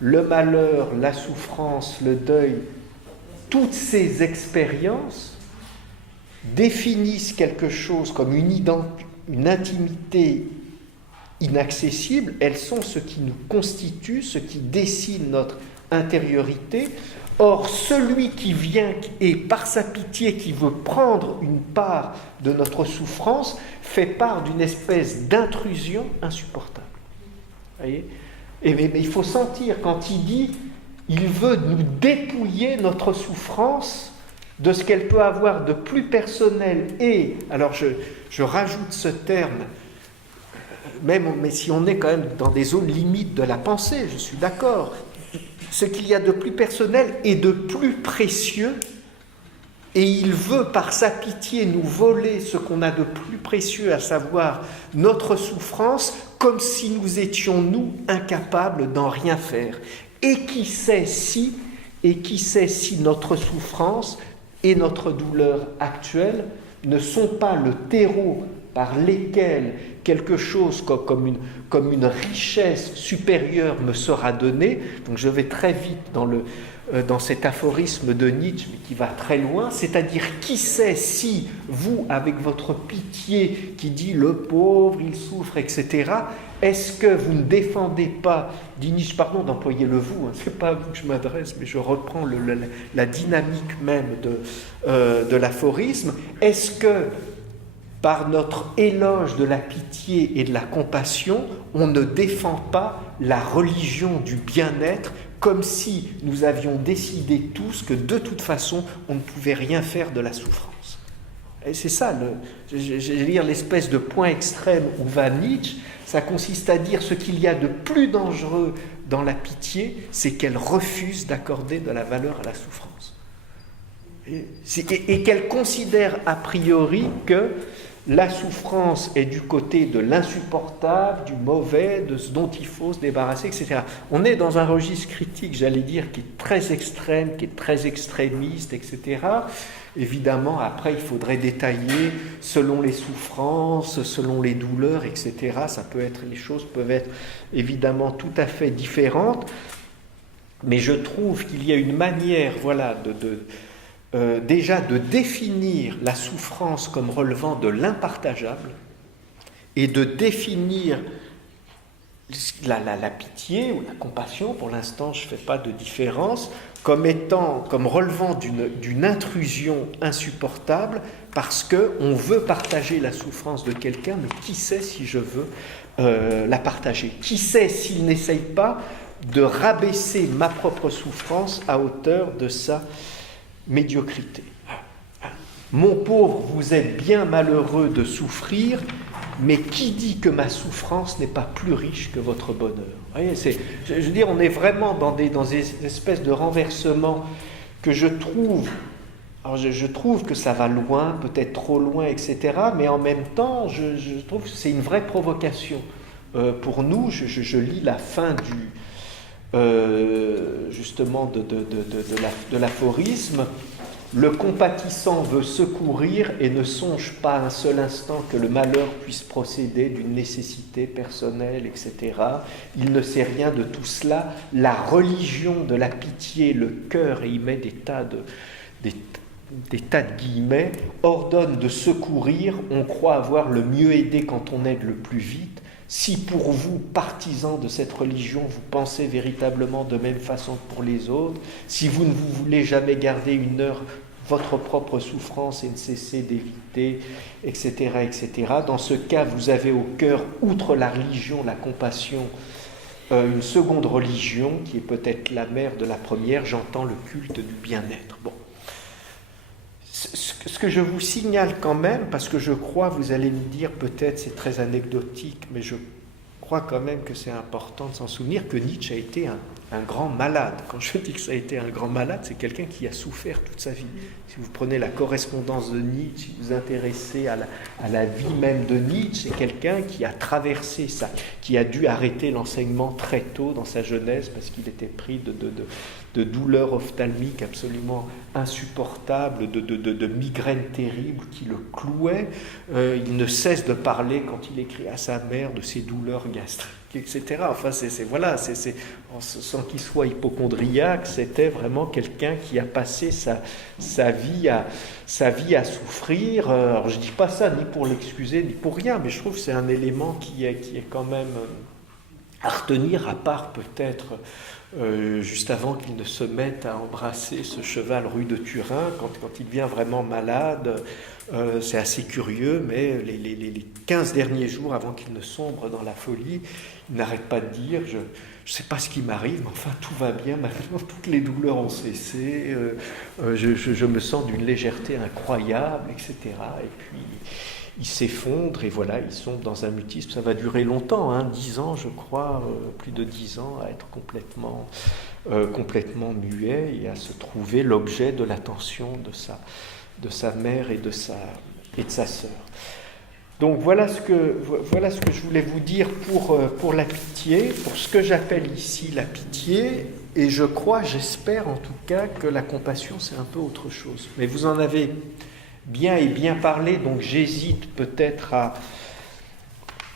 le malheur, la souffrance, le deuil, toutes ces expériences définissent quelque chose comme une intimité inaccessible. Elles sont ce qui nous constitue, ce qui dessine notre intériorité. Or, celui qui vient et par sa pitié qui veut prendre une part de notre souffrance fait part d'une espèce d'intrusion insupportable. Vous voyez ? Mais il faut sentir quand il dit il veut nous dépouiller notre souffrance de ce qu'elle peut avoir de plus personnel. Et, alors je rajoute ce terme, mais si on est quand même dans des zones limites de la pensée, je suis d'accord, ce qu'il y a de plus personnel et de plus précieux, et il veut par sa pitié nous voler ce qu'on a de plus précieux, à savoir notre souffrance, comme si nous étions, nous, incapables d'en rien faire. Et qui sait si notre souffrance et notre douleur actuelle ne sont pas le terreau par lesquels quelque chose comme une richesse supérieure me sera donnée. Donc je vais très vite dans cet aphorisme de Nietzsche, mais qui va très loin, c'est-à-dire qui sait si vous, avec votre pitié qui dit le pauvre, il souffre, etc., est-ce que vous ne défendez pas, dit Nietzsche, pardon d'employer le vous, hein, c'est pas à vous que je m'adresse, mais je reprends la dynamique même de l'aphorisme, est-ce que par notre éloge de la pitié et de la compassion, on ne défend pas la religion du bien-être, comme si nous avions décidé tous que de toute façon, on ne pouvait rien faire de la souffrance. Et c'est ça, je vais lire l'espèce de point extrême où va Nietzsche, ça consiste à dire ce qu'il y a de plus dangereux dans la pitié, c'est qu'elle refuse d'accorder de la valeur à la souffrance. Et qu'elle considère a priori que la souffrance est du côté de l'insupportable, du mauvais, de ce dont il faut se débarrasser, etc. On est dans un registre critique, j'allais dire, qui est très extrême, qui est très extrémiste, etc. Évidemment, après, il faudrait détailler selon les souffrances, selon les douleurs, etc. Les choses peuvent être évidemment tout à fait différentes, mais je trouve qu'il y a une manière, voilà, déjà de définir la souffrance comme relevant de l'impartageable et de définir la pitié ou la compassion, pour l'instant je ne fais pas de différence, comme relevant d'une intrusion insupportable parce qu'on veut partager la souffrance de quelqu'un, mais qui sait si je veux la partager? Qui sait s'il n'essaye pas de rabaisser ma propre souffrance à hauteur de sa médiocrité. Mon pauvre, vous êtes bien malheureux de souffrir, mais qui dit que ma souffrance n'est pas plus riche que votre bonheur? Vous voyez, je veux dire, on est vraiment dans des espèces de renversements que je trouve. Alors je trouve que ça va loin, peut-être trop loin, etc. Mais en même temps, je trouve que c'est une vraie provocation pour nous. Je lis la fin justement de l'aphorisme. Le compatissant veut secourir et ne songe pas un seul instant que le malheur puisse procéder d'une nécessité personnelle, etc. Il ne sait rien de tout cela. La religion de la pitié, le cœur, et il met des tas de guillemets, ordonne de secourir. On croit avoir le mieux aidé quand on aide le plus vite. Si pour vous, partisans de cette religion, vous pensez véritablement de même façon que pour les autres, si vous ne vous voulez jamais garder une heure votre propre souffrance et ne cesser d'éviter, etc., etc., dans ce cas, vous avez au cœur, outre la religion, la compassion, une seconde religion, qui est peut-être la mère de la première, j'entends le culte du bien-être. Bon. Ce que je vous signale quand même, parce que je crois, vous allez me dire, peut-être c'est très anecdotique, mais je crois quand même que c'est important de s'en souvenir, que Nietzsche a été un grand malade. Quand je dis que ça a été un grand malade, c'est quelqu'un qui a souffert toute sa vie. Si vous prenez la correspondance de Nietzsche, si vous vous intéressez à la vie même de Nietzsche, c'est quelqu'un qui a traversé ça, qui a dû arrêter l'enseignement très tôt dans sa jeunesse parce qu'il était pris de douleurs ophtalmiques absolument insupportables, de migraines terribles qui le clouaient. Il ne cesse de parler, quand il écrit à sa mère, de ses douleurs gastriques, etc. Enfin, sans qu'il soit hypocondriaque, c'était vraiment quelqu'un qui a passé sa vie à souffrir. Alors, je ne dis pas ça ni pour l'excuser, ni pour rien, mais je trouve que c'est un élément qui est quand même à retenir, à part peut-être juste avant qu'il ne se mette à embrasser ce cheval rue de Turin, quand il devient vraiment malade. C'est assez curieux, mais les 15 derniers jours avant qu'il ne sombre dans la folie, il n'arrête pas de dire je ne sais pas ce qui m'arrive, mais enfin tout va bien maintenant, toutes les douleurs ont cessé, je me sens d'une légèreté incroyable, etc. Et puis il s'effondre et voilà, il sombre dans un mutisme. Ça va durer longtemps, 10 ans je crois, plus de 10 ans à être complètement muet et à se trouver l'objet de l'attention de sa mère et de sa sœur. Donc voilà ce que je voulais vous dire pour la pitié, pour ce que j'appelle ici la pitié, et je crois, j'espère en tout cas, que la compassion c'est un peu autre chose. Mais vous en avez bien parlé, donc j'hésite peut-être à...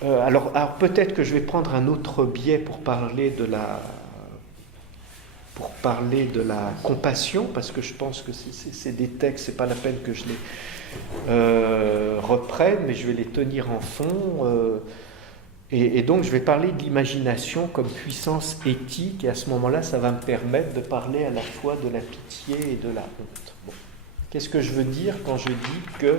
alors peut-être que je vais prendre un autre biais pour parler de la compassion, parce que je pense que c'est des textes, c'est pas la peine que je les reprenne, mais je vais les tenir en fond, et donc je vais parler de l'imagination comme puissance éthique, et à ce moment-là, ça va me permettre de parler à la fois de la pitié et de la honte. Bon. Qu'est-ce que je veux dire quand je dis que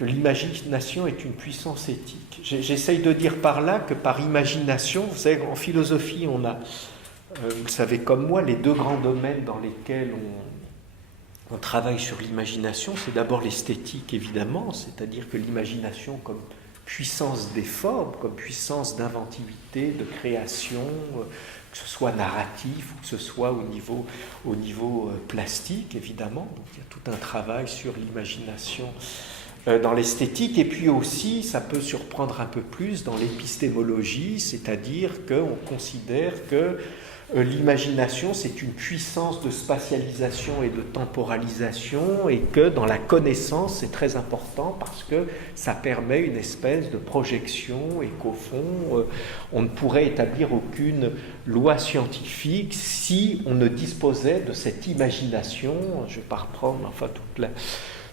l'imagination est une puissance éthique? J'essaye de dire par là que par imagination, vous savez, en philosophie, on a, vous le savez comme moi, les deux grands domaines dans lesquels on travaille sur l'imagination. C'est d'abord l'esthétique, évidemment, c'est-à-dire que l'imagination comme puissance des formes, comme puissance d'inventivité, de création, que ce soit narratif ou que ce soit au niveau plastique, évidemment. Donc il y a tout un travail sur l'imagination dans l'esthétique, et puis aussi, ça peut surprendre un peu plus dans l'épistémologie, c'est-à-dire qu'on considère que l'imagination, c'est une puissance de spatialisation et de temporalisation, et que dans la connaissance, c'est très important parce que ça permet une espèce de projection, et qu'au fond, on ne pourrait établir aucune loi scientifique si on ne disposait de cette imagination. Je ne vais pas reprendre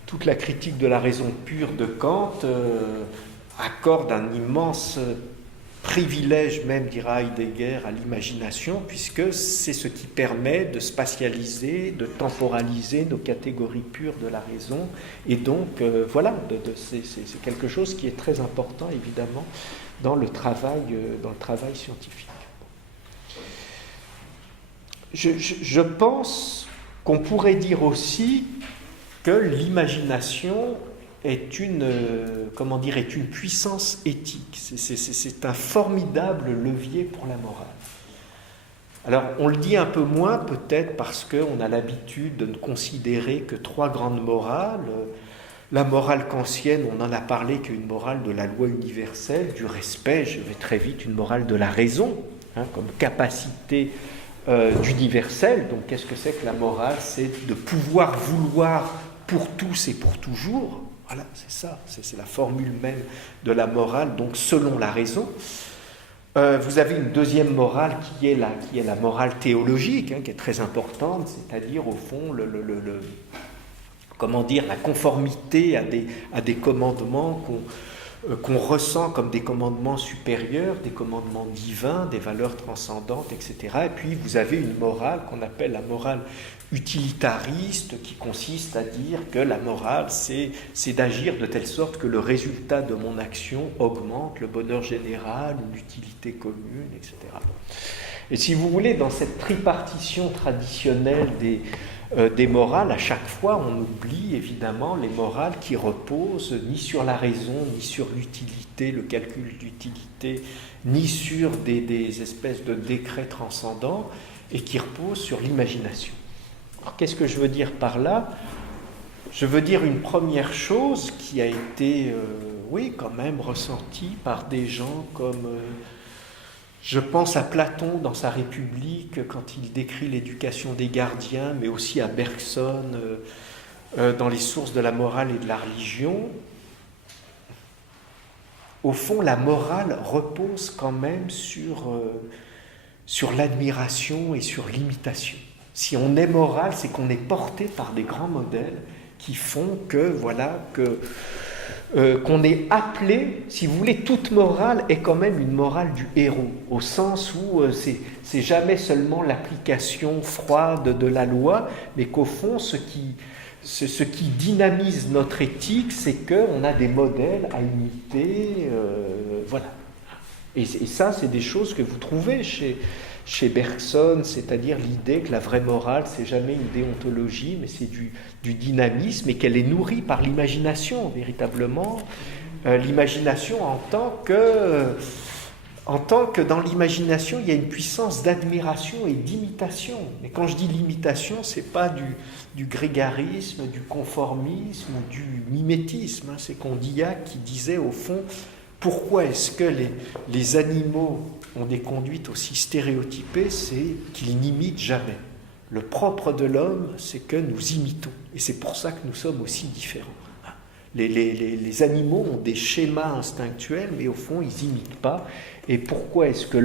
toute la critique de la raison pure de Kant, accorde un immense privilège même, dira Heidegger, à l'imagination, puisque c'est ce qui permet de spatialiser, de temporaliser nos catégories pures de la raison. Et donc, voilà, c'est quelque chose qui est très important, évidemment, dans le travail scientifique. Je pense qu'on pourrait dire aussi que l'imagination est une puissance éthique. C'est un formidable levier pour la morale. Alors, on le dit un peu moins peut-être parce qu'on a l'habitude de ne considérer que trois grandes morales. La morale kantienne, on en a parlé, qu'une morale de la loi universelle, du respect, je vais très vite, une morale de la raison, comme capacité d'universel. Donc, qu'est-ce que c'est que la morale? C'est de pouvoir vouloir pour tous et pour toujours. Voilà, c'est ça, c'est la formule même de la morale, donc selon la raison. Vous avez une deuxième morale qui est la morale théologique, qui est très importante, c'est-à-dire au fond la conformité à des commandements qu'on ressent comme des commandements supérieurs, des commandements divins, des valeurs transcendantes, etc. Et puis vous avez une morale qu'on appelle la morale utilitariste, qui consiste à dire que la morale, c'est d'agir de telle sorte que le résultat de mon action augmente le bonheur général, l'utilité commune, etc. Et si vous voulez, dans cette tripartition traditionnelle des morales, à chaque fois, on oublie évidemment les morales qui reposent ni sur la raison, ni sur l'utilité, le calcul d'utilité, ni sur des espèces de décrets transcendants, et qui reposent sur l'imagination. Alors, qu'est-ce que je veux dire par là? Je veux dire une première chose qui a été, quand même ressentie par des gens comme... je pense à Platon dans sa République, quand il décrit l'éducation des gardiens, mais aussi à Bergson dans les sources de la morale et de la religion. Au fond, la morale repose quand même sur l'admiration et sur l'imitation. Si on est moral, c'est qu'on est porté par des grands modèles qui font qu'on est appelé, si vous voulez, toute morale est quand même une morale du héros, au sens où c'est jamais seulement l'application froide de la loi, mais qu'au fond, ce qui dynamise notre éthique, c'est qu'on a des modèles à imiter, voilà. Et ça, c'est des choses que vous trouvez chez Bergson, c'est-à-dire l'idée que la vraie morale, c'est jamais une déontologie, mais c'est du dynamisme, et qu'elle est nourrie par l'imagination, véritablement. L'imagination en tant que dans l'imagination, il y a une puissance d'admiration et d'imitation. Mais quand je dis l'imitation, c'est pas du grégarisme, du conformisme ou du mimétisme. C'est Condillac qui disait, au fond, pourquoi est-ce que les animaux ont des conduites aussi stéréotypées? C'est qu'ils n'imitent jamais. Le propre de l'homme, c'est que nous imitons. Et c'est pour ça que nous sommes aussi différents. Les animaux ont des schémas instinctuels, mais au fond, ils n'imitent pas. Et pourquoi est-ce que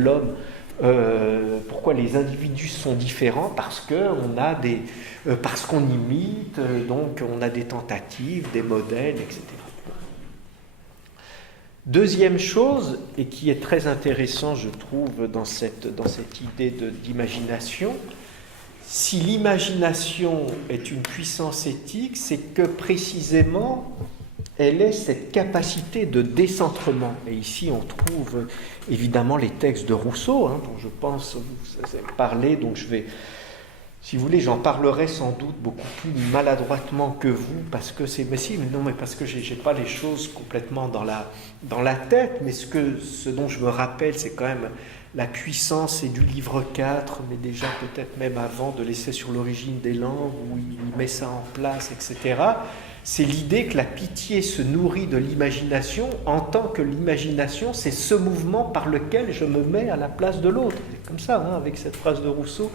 pourquoi les individus sont différents? Parce qu'on imite, donc on a des tentatives, des modèles, etc. Deuxième chose, et qui est très intéressant, je trouve, dans cette idée d'imagination, si l'imagination est une puissance éthique, c'est que précisément, elle est cette capacité de décentrement. Et ici, on trouve évidemment les textes de Rousseau, dont je pense vous avez parlé, donc je vais si vous voulez, j'en parlerai sans doute beaucoup plus maladroitement que vous, parce que c'est... Mais si, mais non, mais parce que j'ai pas les choses complètement dans la tête, mais ce dont je me rappelle, c'est quand même la puissance et du livre 4, mais déjà peut-être même avant, de l'essai sur l'origine des langues, où il met ça en place, etc. C'est l'idée que la pitié se nourrit de l'imagination, en tant que l'imagination, c'est ce mouvement par lequel je me mets à la place de l'autre. C'est comme ça, hein, avec cette phrase de Rousseau,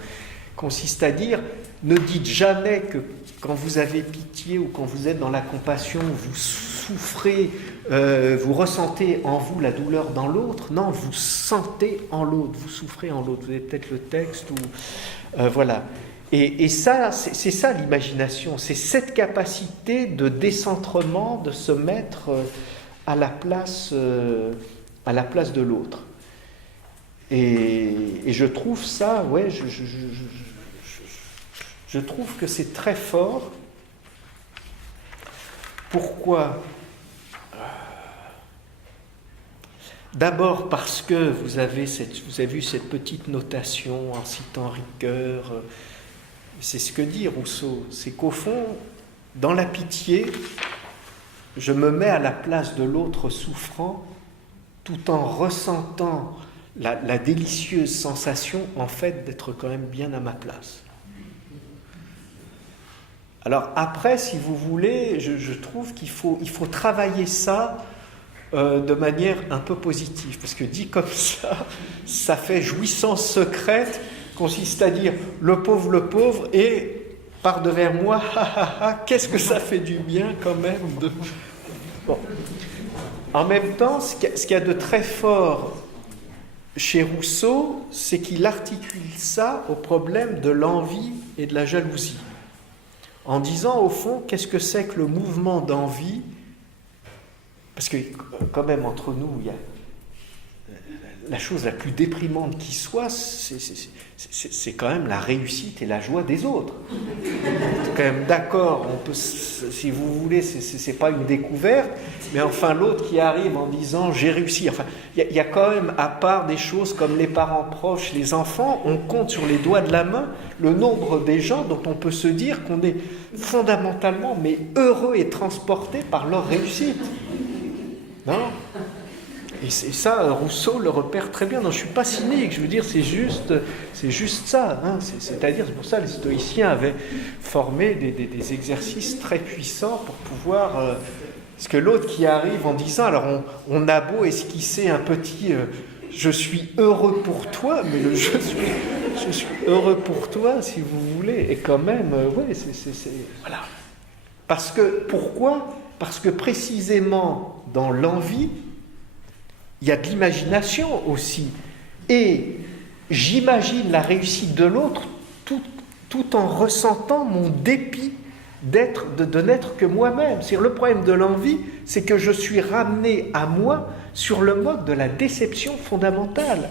consiste à dire, ne dites jamais que quand vous avez pitié ou quand vous êtes dans la compassion, vous souffrez, vous ressentez en vous la douleur dans l'autre. Non, vous sentez en l'autre, vous souffrez en l'autre. Vous avez peut-être le texte, voilà. Et ça, c'est ça l'imagination, c'est cette capacité de décentrement, de se mettre à la place de l'autre. Et je trouve ça, ouais, je trouve que c'est très fort. Pourquoi ? D'abord parce que vous avez vu cette petite notation en citant Ricoeur. C'est ce que dit Rousseau, c'est qu'au fond, dans la pitié, je me mets à la place de l'autre souffrant, tout en ressentant la délicieuse sensation, en fait, d'être quand même bien à ma place. Alors après, si vous voulez, je trouve qu'il faut travailler ça de manière un peu positive, parce que dit comme ça fait jouissance secrète, consiste à dire le pauvre, et part devers moi, qu'est-ce que ça fait du bien quand même de... Bon. En même temps, ce qu'il y a de très fort chez Rousseau, c'est qu'il articule ça au problème de l'envie et de la jalousie. En disant, au fond, qu'est-ce que c'est que le mouvement d'envie ? Parce que, quand même, entre nous, il y a la chose la plus déprimante qui soit, c'est quand même la réussite et la joie des autres. C'est quand même d'accord, on peut, si vous voulez, c'est pas une découverte, mais enfin l'autre qui arrive en disant j'ai réussi. Enfin, il y a quand même, à part des choses comme les parents proches, les enfants, on compte sur les doigts de la main le nombre des gens dont on peut se dire qu'on est fondamentalement mais heureux et transporté par leur réussite. Non ? Et ça, Rousseau le repère très bien. Non, je ne suis pas cynique, je veux dire, c'est juste ça. Hein. C'est-à-dire, c'est pour ça que les stoïciens avaient formé des exercices très puissants pour pouvoir... parce que l'autre qui arrive en disant, alors on a beau esquisser un petit je suis heureux pour toi, mais le je suis heureux pour toi, si vous voulez, et quand même, ouais, voilà. Parce que, pourquoi ? Parce que précisément dans l'envie, il y a de l'imagination aussi. Et j'imagine la réussite de l'autre tout en ressentant mon dépit de n'être que moi-même. C'est-à-dire, le problème de l'envie, c'est que je suis ramené à moi sur le mode de la déception fondamentale.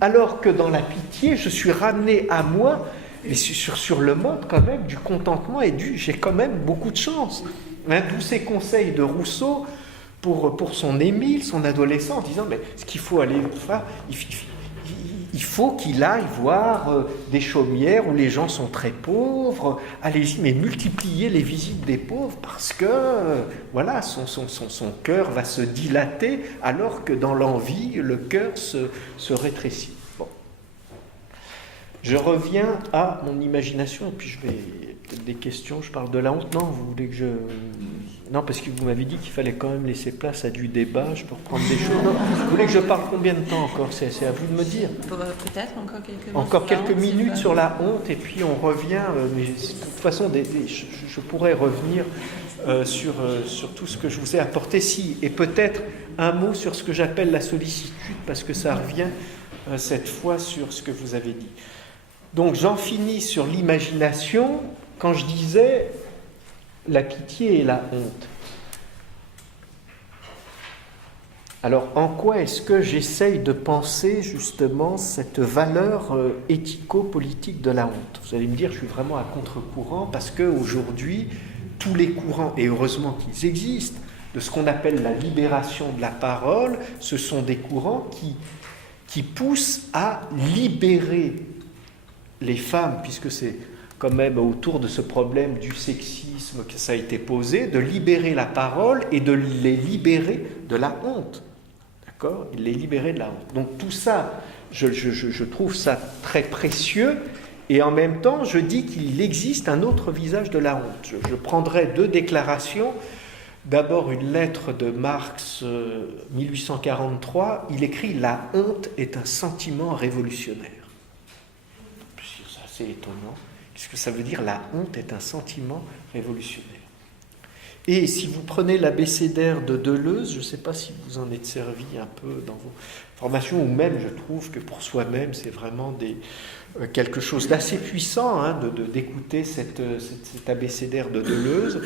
Alors que dans la pitié, je suis ramené à moi, mais sur le mode quand même du contentement et j'ai quand même beaucoup de chance. Hein, d'où ces conseils de Rousseau pour son Émile, son adolescent, en disant mais ce qu'il faut aller faire, il faut qu'il aille voir des chaumières où les gens sont très pauvres. Allez-y, mais multipliez les visites des pauvres parce que voilà, son cœur va se dilater alors que dans l'envie, le cœur se rétrécit. Bon. Je reviens à mon imagination et puis je vais peut-être des questions. Je parle de la honte. Non, vous voulez que je... Non, parce que vous m'avez dit qu'il fallait quand même laisser place à du débat. Je peux reprendre des choses. Non, vous voulez que je parle combien de temps encore ? C'est à vous de me dire. Peut-être encore quelques minutes. Encore quelques minutes sur la honte et puis on revient. Mais de toute façon, je pourrais revenir sur tout ce que je vous ai apporté. Et peut-être un mot sur ce que j'appelle la sollicitude, parce que ça revient cette fois sur ce que vous avez dit. Donc j'en finis sur l'imagination quand je disais la pitié et la honte. Alors en quoi est-ce que j'essaye de penser justement cette valeur éthico-politique de la honte ? Vous allez me dire, je suis vraiment à contre-courant parce qu'aujourd'hui, tous les courants, et heureusement qu'ils existent, de ce qu'on appelle la libération de la parole, ce sont des courants qui poussent à libérer les femmes, puisque c'est quand même autour de ce problème du sexisme que ça a été posé, de libérer la parole et de les libérer de la honte. D'accord ? Les libérer de la honte. Donc tout ça, je trouve ça très précieux, et en même temps, je dis qu'il existe un autre visage de la honte. Je prendrai 2 déclarations. D'abord, une lettre de Marx, 1843. Il écrit « La honte est un sentiment révolutionnaire ». C'est assez étonnant. Qu'est-ce que ça veut dire ? La honte est un sentiment révolutionnaire. Et si vous prenez l'abécédaire de Deleuze, je ne sais pas si vous en êtes servi un peu dans vos formations, ou même je trouve que pour soi-même, c'est vraiment quelque chose d'assez puissant d'écouter cet abécédaire de Deleuze.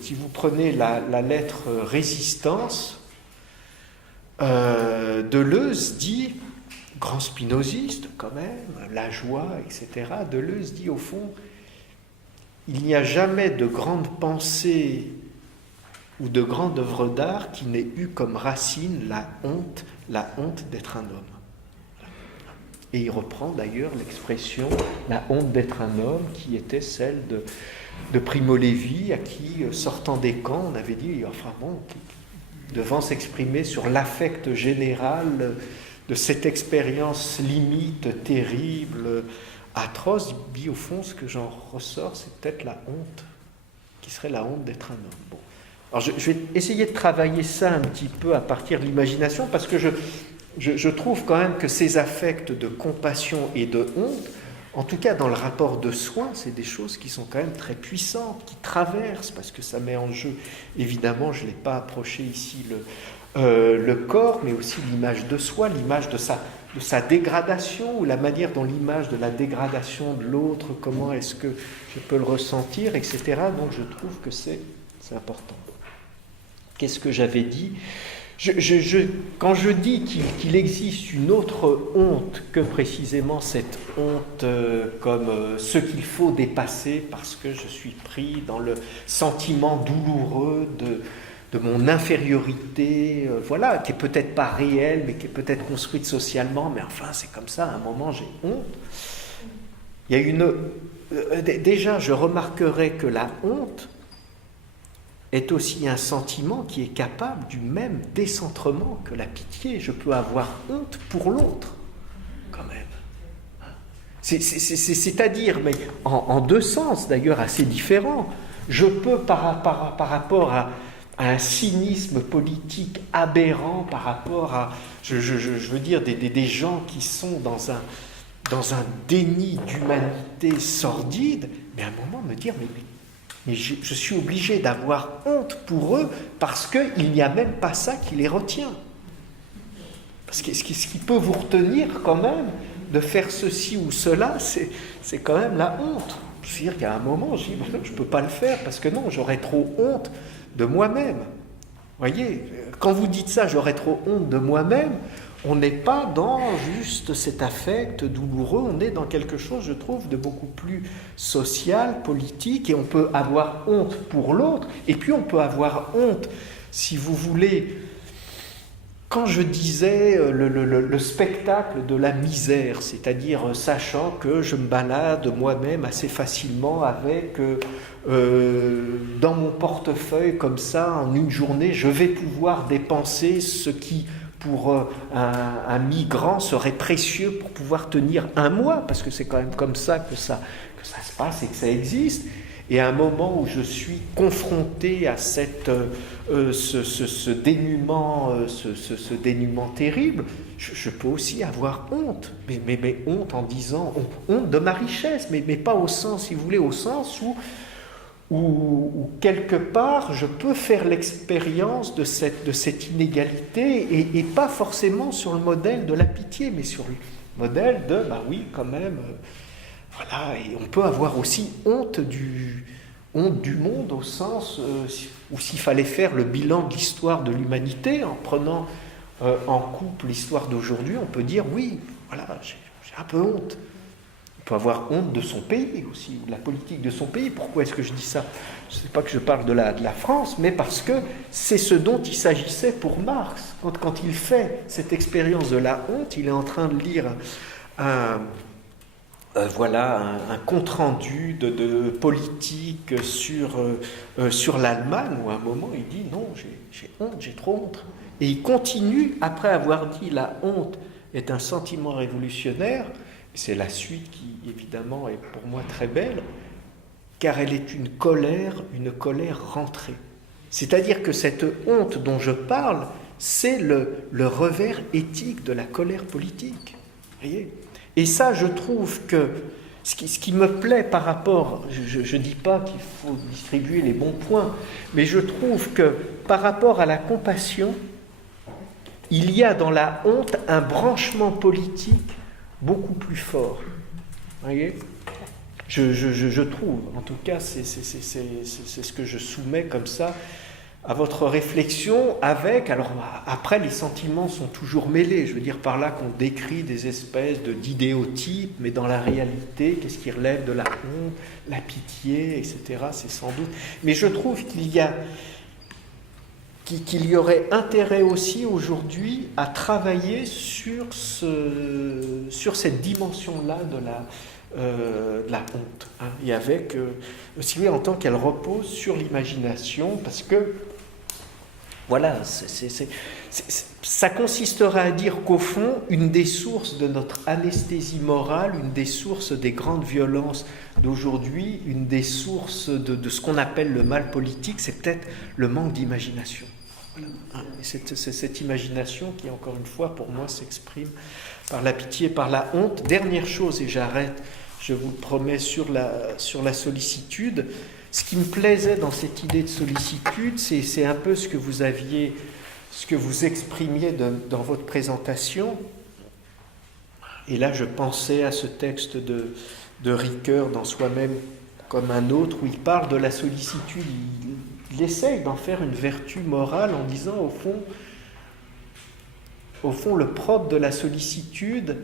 Si vous prenez la lettre Résistance, Deleuze dit, grand spinoziste quand même, la joie, etc., Deleuze dit au fond, il n'y a jamais de grande pensée ou de grande œuvre d'art qui n'ait eu comme racine la honte d'être un homme. Et il reprend d'ailleurs l'expression « la honte d'être un homme » qui était celle de Primo Levi, à qui, sortant des camps, on avait dit, enfin bon, devant s'exprimer sur l'affect général de cette expérience limite, terrible, atroce, il dit au fond, ce que j'en ressors, c'est peut-être la honte, qui serait la honte d'être un homme. Bon. Alors je vais essayer de travailler ça un petit peu à partir de l'imagination, parce que je trouve quand même que ces affects de compassion et de honte, en tout cas dans le rapport de soin, c'est des choses qui sont quand même très puissantes, qui traversent, parce que ça met en jeu, évidemment, je ne l'ai pas approché ici, le corps, mais aussi l'image de soi, l'image de sa dégradation, ou la manière dont l'image de la dégradation de l'autre, comment est-ce que je peux le ressentir, etc. Donc je trouve que c'est important. Qu'est-ce que j'avais dit ? Quand je dis qu'il existe une autre honte que précisément cette honte comme ce qu'il faut dépasser parce que je suis pris dans le sentiment douloureux de mon infériorité, voilà, qui est peut-être pas réelle, mais qui est peut-être construite socialement, mais enfin c'est comme ça, à un moment j'ai honte. Il y a déjà je remarquerai que la honte est aussi un sentiment qui est capable du même décentrement que la pitié. Je peux avoir honte pour l'autre, quand même. C'est-à-dire, mais en 2 sens d'ailleurs assez différents. Je peux, par rapport à un cynisme politique aberrant, par rapport à, je veux dire, des gens qui sont dans un déni d'humanité sordide, mais à un moment me dire, mais je suis obligé d'avoir honte pour eux parce qu'il n'y a même pas ça qui les retient. Parce que ce qui peut vous retenir quand même de faire ceci ou cela, c'est quand même la honte. C'est-à-dire qu'à un moment, je dis, je ne peux pas le faire parce que non, j'aurais trop honte de moi-même. Voyez, quand vous dites ça, j'aurais trop honte de moi-même, on n'est pas dans juste cet affect douloureux, on est dans quelque chose, je trouve, de beaucoup plus social, politique, et on peut avoir honte pour l'autre, et puis on peut avoir honte, si vous voulez, quand je disais le spectacle de la misère, c'est-à-dire sachant que je me balade moi-même assez facilement avec, dans mon portefeuille, comme ça, en une journée, je vais pouvoir dépenser ce qui, pour un migrant, serait précieux pour pouvoir tenir un mois, parce que c'est quand même comme ça que ça se passe et que ça existe. Et à un moment où je suis confronté à ce dénuement, ce dénuement terrible, je peux aussi avoir honte, mais honte en disant honte de ma richesse, mais pas au sens, si vous voulez, au sens où quelque part je peux faire l'expérience de cette inégalité et pas forcément sur le modèle de la pitié, mais sur le modèle de, oui, quand même, voilà, et on peut avoir aussi honte du monde au sens où s'il fallait faire le bilan de l'histoire de l'humanité en prenant en couple l'histoire d'aujourd'hui, on peut dire oui, voilà, j'ai un peu honte. On peut avoir honte de son pays aussi, de la politique de son pays. Pourquoi est-ce que je dis ça ? Je ne sais pas que je parle de la France, mais parce que c'est ce dont il s'agissait pour Marx. Quand il fait cette expérience de la honte, il est en train de lire voilà un compte-rendu de politique sur l'Allemagne, où à un moment il dit non, j'ai honte, j'ai trop honte. Et il continue, après avoir dit la honte est un sentiment révolutionnaire, c'est la suite qui évidemment est pour moi très belle, car elle est une colère rentrée. C'est-à-dire que cette honte dont je parle, c'est le revers éthique de la colère politique. Voyez ? Et ça, je trouve que ce qui me plaît par rapport, je ne dis pas qu'il faut distribuer les bons points, mais je trouve que par rapport à la compassion, il y a dans la honte un branchement politique beaucoup plus fort. Voyez ? Je trouve, en tout cas, c'est ce que je soumets comme ça à votre réflexion avec, alors après les sentiments sont toujours mêlés, je veux dire par là qu'on décrit des espèces d'idéotypes, mais dans la réalité, qu'est-ce qui relève de la honte, la pitié, etc., c'est sans doute. Mais je trouve qu'il y aurait intérêt aussi aujourd'hui à travailler sur cette dimension-là de la honte, hein, et avec, si vous voulez, en tant qu'elle repose sur l'imagination, parce que, voilà, ça consisterait à dire qu'au fond, une des sources de notre anesthésie morale, une des sources des grandes violences d'aujourd'hui, une des sources de ce qu'on appelle le mal politique, c'est peut-être le manque d'imagination. Voilà. Et c'est cette imagination qui, encore une fois, pour moi, s'exprime par la pitié, par la honte. Dernière chose, et j'arrête, je vous le promets, sur la sollicitude. Ce qui me plaisait dans cette idée de sollicitude, c'est un peu ce que vous exprimiez dans votre présentation. Et là, je pensais à ce texte de Ricoeur, dans Soi-même comme un autre, où il parle de la sollicitude. Il essaye d'en faire une vertu morale en disant, au fond, le propre de la sollicitude,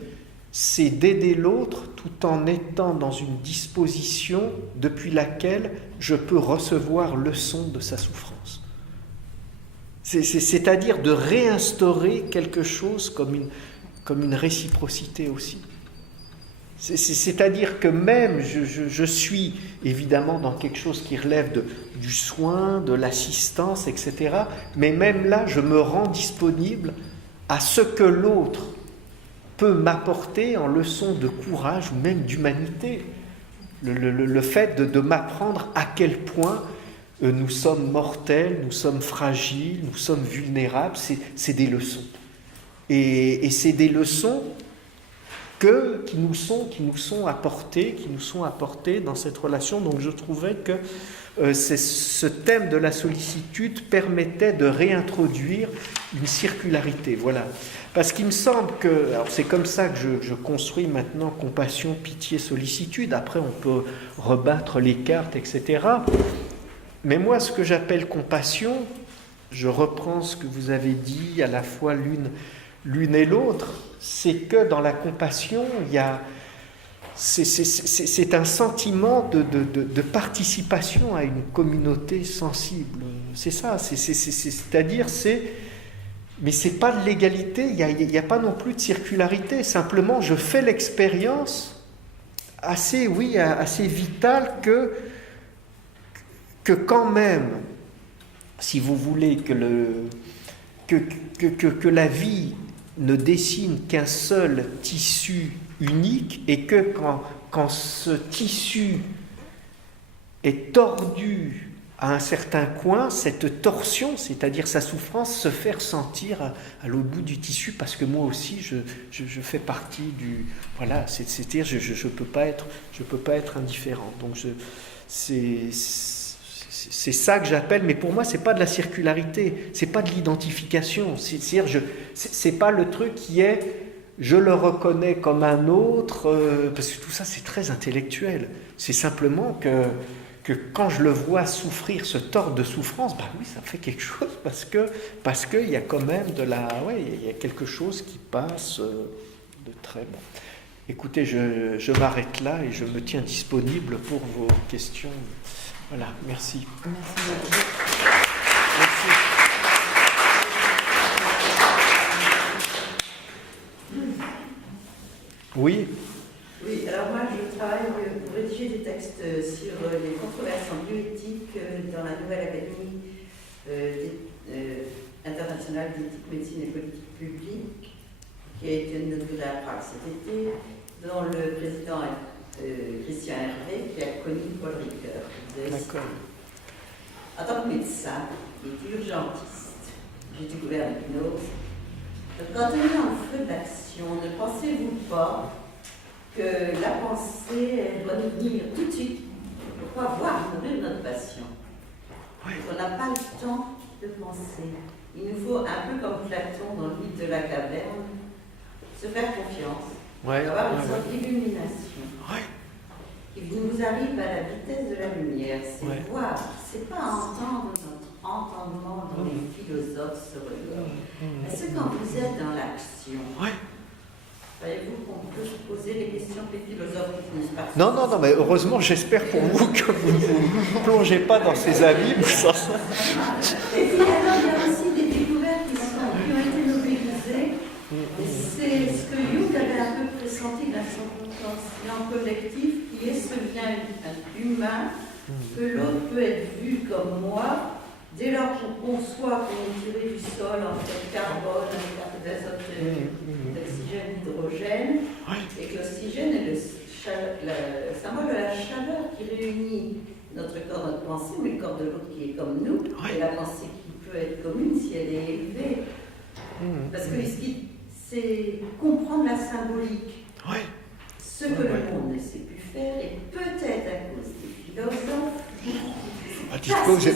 c'est d'aider l'autre tout en étant dans une disposition depuis laquelle je peux recevoir leçon de sa souffrance. C'est-à-dire de réinstaurer quelque chose comme une réciprocité aussi. C'est-à-dire que même je suis évidemment dans quelque chose qui relève du soin, de l'assistance, etc. Mais même là, je me rends disponible à ce que l'autre peut m'apporter en leçon de courage ou même d'humanité. Le fait de m'apprendre à quel point nous sommes mortels, nous sommes fragiles, nous sommes vulnérables, c'est des leçons. Et c'est des leçons qui nous sont apportées dans cette relation. Donc je trouvais que ce thème de la sollicitude permettait de réintroduire une circularité. Voilà. Parce qu'il me semble que, alors c'est comme ça que je construis maintenant compassion, pitié, sollicitude. Après, on peut rebattre les cartes, etc. Mais moi, ce que j'appelle compassion, je reprends ce que vous avez dit à la fois l'une et l'autre, c'est que dans la compassion, c'est un sentiment de participation à une communauté sensible. C'est ça, c'est-à-dire mais ce n'est pas de l'égalité, il n'y a pas non plus de circularité. Simplement, je fais l'expérience assez vitale que quand même, si vous voulez, que la vie ne dessine qu'un seul tissu unique et que quand ce tissu est tordu à un certain coin, cette torsion, c'est-à-dire sa souffrance, se fait ressentir à l'autre bout du tissu, parce que moi aussi je fais partie du... Voilà, c'est-à-dire je peux pas être indifférent. Donc c'est ça que j'appelle, mais pour moi c'est pas de la circularité, c'est pas de l'identification, c'est-à-dire c'est pas le truc qui est je le reconnais comme un autre, parce que tout ça c'est très intellectuel. C'est simplement que quand je le vois souffrir, ce tort de souffrance, oui, ça fait quelque chose, parce que il y a quand même il y a quelque chose qui passe de très bon. Écoutez, je m'arrête là et je me tiens disponible pour vos questions. Voilà, merci. Merci beaucoup. Merci. Oui. Oui, alors moi je rédigé des textes sur les controverses en bioéthique dans la Nouvelle Académie internationale d'éthique, médecine et politique publique, qui a été inaugurée à Prague cet été, dont le président est Christian Hervé, qui a connu Paul Ricoeur. D'accord. En tant que médecin et urgentiste, j'ai découvert l'hypnose. Quand on est en feu d'action, ne pensez-vous pas que la pensée elle doit nous venir tout de suite pour pouvoir voir mourir notre patient? On n'a pas le temps de penser. Il nous faut, un peu comme Platon dans le mythe de la caverne, se faire confiance, avoir une sorte d'illumination qui nous arrive à la vitesse de la lumière. C'est voir, c'est pas entendre notre entendement dans les philosophes sur le corps. Est-ce que quand vous êtes dans l'action, voyez-vous qu'on peut se poser les questions que les philosophes ne finissent pas? Non, mais heureusement, j'espère pour vous que vous ne vous plongez pas dans ces abîmes. Et puis alors, il y a aussi des découvertes qui ont été novélisées. C'est ce que Jung avait un peu pressenti dans son conscient collectif, qui est ce lien humain, que l'autre peut être vu comme moi, dès lors qu'on conçoit qu'on est tiré du sol en fait carbone, avec d'azote, d'oxygène, d'hydrogène, et que l'oxygène est le symbole de la chaleur qui réunit notre corps, notre pensée, mais le corps de l'autre qui est comme nous, et la pensée qui peut être commune si elle est élevée. Parce que c'est comprendre la symbolique. Ce que le monde ne sait plus faire, et peut-être à cause des philosophes.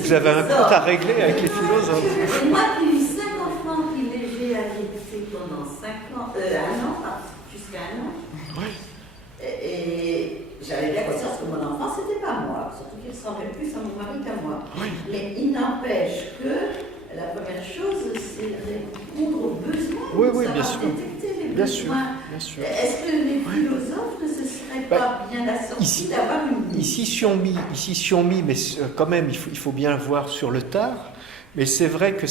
Vous avez un compte à régler avec les philosophes. Moi qui ai eu 5 enfants qui j'ai allaité pendant 5 ans, 1 an, jusqu'à 1 an. Et j'avais bien conscience que mon enfant, c'était pas moi, surtout qu'il ressemblait plus à mon mari qu'à moi. Mais il n'empêche que la première chose, c'est répondre aux besoins, bien sûr. détecter les Bien besoins. sûr. Est-ce que les philosophes ne se seraient pas bien assortis d'avoir une... Ici, si on mis, mais quand même, il faut bien le voir sur le tard. Mais c'est vrai que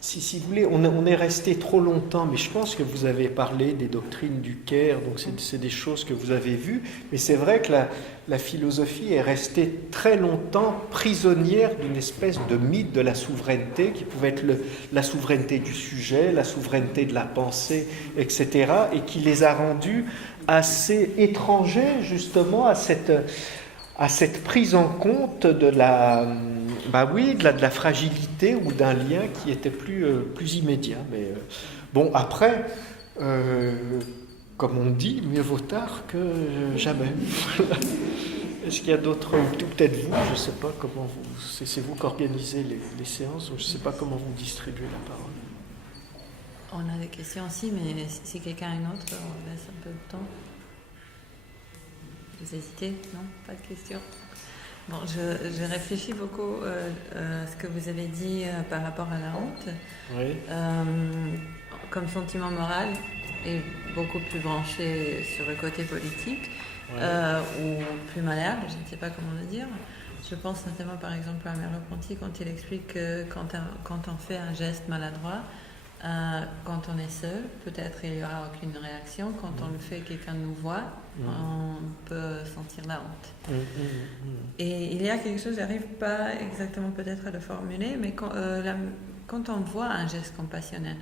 si vous voulez, on est resté trop longtemps, mais je pense que vous avez parlé des doctrines du Caire, donc c'est des choses que vous avez vues, mais c'est vrai que la philosophie est restée très longtemps prisonnière d'une espèce de mythe de la souveraineté, qui pouvait être la souveraineté du sujet, la souveraineté de la pensée, etc., et qui les a rendus assez étrangers justement à cette prise en compte de la fragilité ou d'un lien qui était plus immédiat. Mais bon, après, comme on dit, mieux vaut tard que jamais. Est-ce qu'il y a d'autres, ou peut-être vous, je ne sais pas comment c'est vous qui organisez les séances, je ne sais pas comment vous distribuez la parole. On a des questions aussi, mais si quelqu'un a une autre, on laisse un peu de temps. Vous hésitez? Non? Pas de questions? Bon, je réfléchis beaucoup à ce que vous avez dit par rapport à la honte. Comme sentiment moral et beaucoup plus branché sur le côté politique ou plus malléable, je ne sais pas comment le dire. Je pense notamment par exemple à Merleau-Ponty quand il explique que quand on fait un geste maladroit, quand on est seul, peut-être il n'y aura aucune réaction. Quand on le fait, quelqu'un nous voit, on peut sentir la honte. Et il y a quelque chose, j'arrive pas exactement peut-être à le formuler, mais quand on voit un geste compassionnel,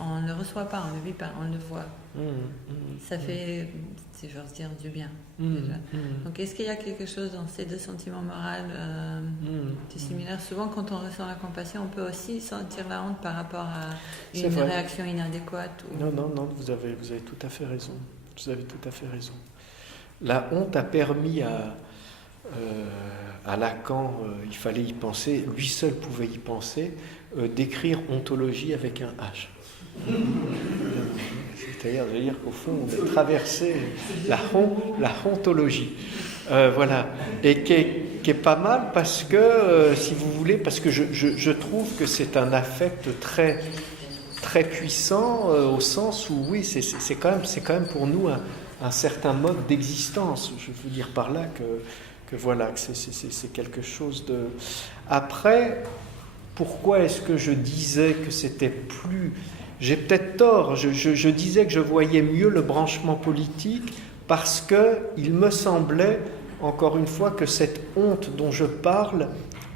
on ne le reçoit pas, on ne le vit pas, on le voit. Ça fait, si j'ose dire, du bien. Déjà. Donc est-ce qu'il y a quelque chose dans ces deux sentiments moraux similaires? Souvent quand on ressent la compassion, on peut aussi sentir la honte par rapport à une réaction inadéquate. Non, vous avez tout à fait raison. Vous avez tout à fait raison. La honte a permis à Lacan, il fallait y penser, lui seul pouvait y penser, d'écrire ontologie avec un H. C'est-à-dire de dire qu'au fond, on a traversé la hontologie. Voilà. Et qui est pas mal parce que, si vous voulez, parce que je trouve que c'est un affect très, très puissant au sens où, oui, c'est quand même pour nous un certain mode d'existence. Je veux dire par là que voilà, que c'est quelque chose de... Après, pourquoi est-ce que je disais que c'était plus... J'ai peut-être tort, je disais que je voyais mieux le branchement politique parce qu'il me semblait, encore une fois, que cette honte dont je parle,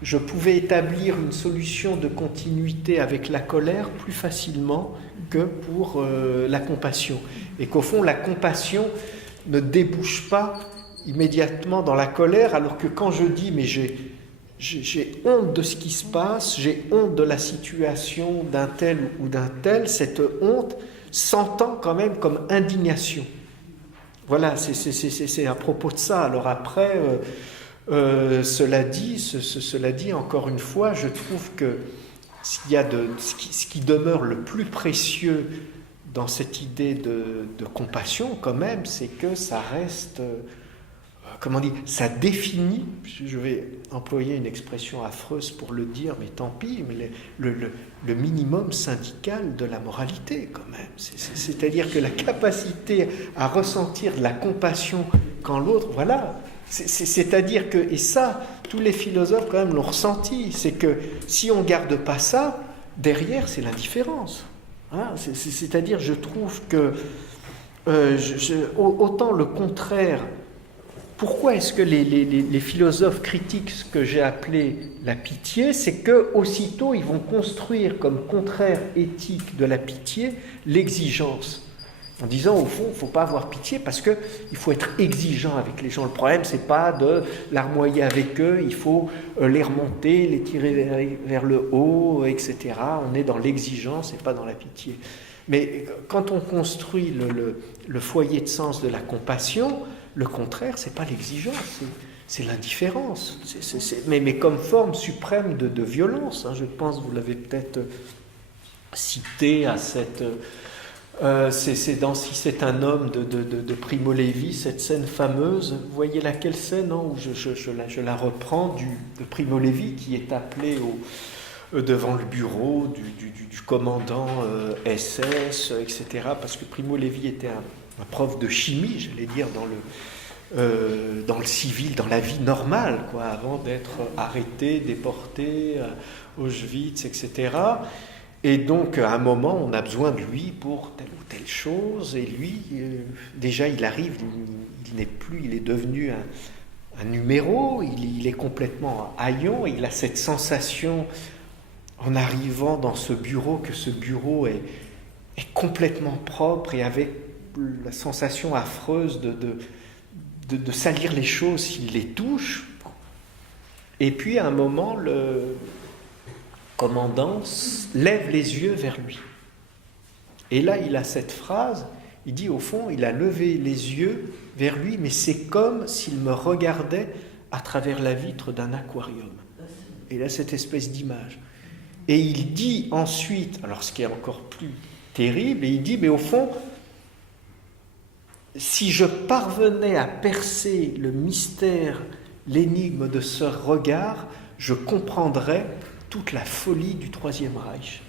je pouvais établir une solution de continuité avec la colère plus facilement que pour la compassion. Et qu'au fond, la compassion ne débouche pas immédiatement dans la colère, alors que quand je dis « mais j'ai honte de ce qui se passe, j'ai honte de la situation d'un tel ou d'un tel », cette honte s'entend quand même comme indignation. Voilà, c'est à propos de ça. Alors après, cela dit, encore une fois, je trouve que ce qui demeure le plus précieux dans cette idée de compassion, quand même, c'est que ça reste, ça définit, je vais employer une expression affreuse pour le dire, mais tant pis, mais le minimum syndical de la moralité, quand même. C'est-à-dire que la capacité à ressentir de la compassion quand l'autre, voilà, c'est-à-dire que, et ça, tous les philosophes quand même l'ont ressenti, c'est que si on ne garde pas ça, derrière c'est l'indifférence. Hein, c'est-à-dire, je trouve que autant le contraire. Pourquoi est-ce que les philosophes critiquent ce que j'ai appelé la pitié? C'est que aussitôt ils vont construire comme contraire éthique de la pitié l'exigence. En disant, au fond, il ne faut pas avoir pitié parce qu'il faut être exigeant avec les gens. Le problème, ce n'est pas de larmoyer avec eux, il faut les remonter, les tirer vers le haut, etc. On est dans l'exigence et pas dans la pitié. Mais quand on construit le foyer de sens de la compassion, le contraire, ce n'est pas l'exigence, c'est l'indifférence. Mais comme forme suprême de violence. Hein, je pense, vous l'avez peut-être cité à cette... c'est dans Si c'est un homme de Primo Levi, cette scène fameuse. Vous voyez laquelle scène, non, où je la reprends de Primo Levi qui est appelé devant le bureau du commandant SS, etc. Parce que Primo Levi était un prof de chimie, j'allais dire, dans le civil, dans la vie normale, quoi, avant d'être arrêté, déporté à Auschwitz, etc. Et donc, à un moment, on a besoin de lui pour telle ou telle chose. Et lui, déjà, il arrive, il n'est plus, il est devenu un numéro, il est complètement haillon. Il a cette sensation, en arrivant dans ce bureau, que ce bureau est complètement propre et avec la sensation affreuse de salir les choses s'il les touche. Et puis, à un moment, le commandant lève les yeux vers lui. Et là, il a cette phrase, il dit au fond, il a levé les yeux vers lui, mais c'est comme s'il me regardait à travers la vitre d'un aquarium. Et là, cette espèce d'image. Et il dit ensuite, alors ce qui est encore plus terrible, et il dit, mais au fond, si je parvenais à percer le mystère, l'énigme de ce regard, je comprendrais toute la folie du Troisième Reich.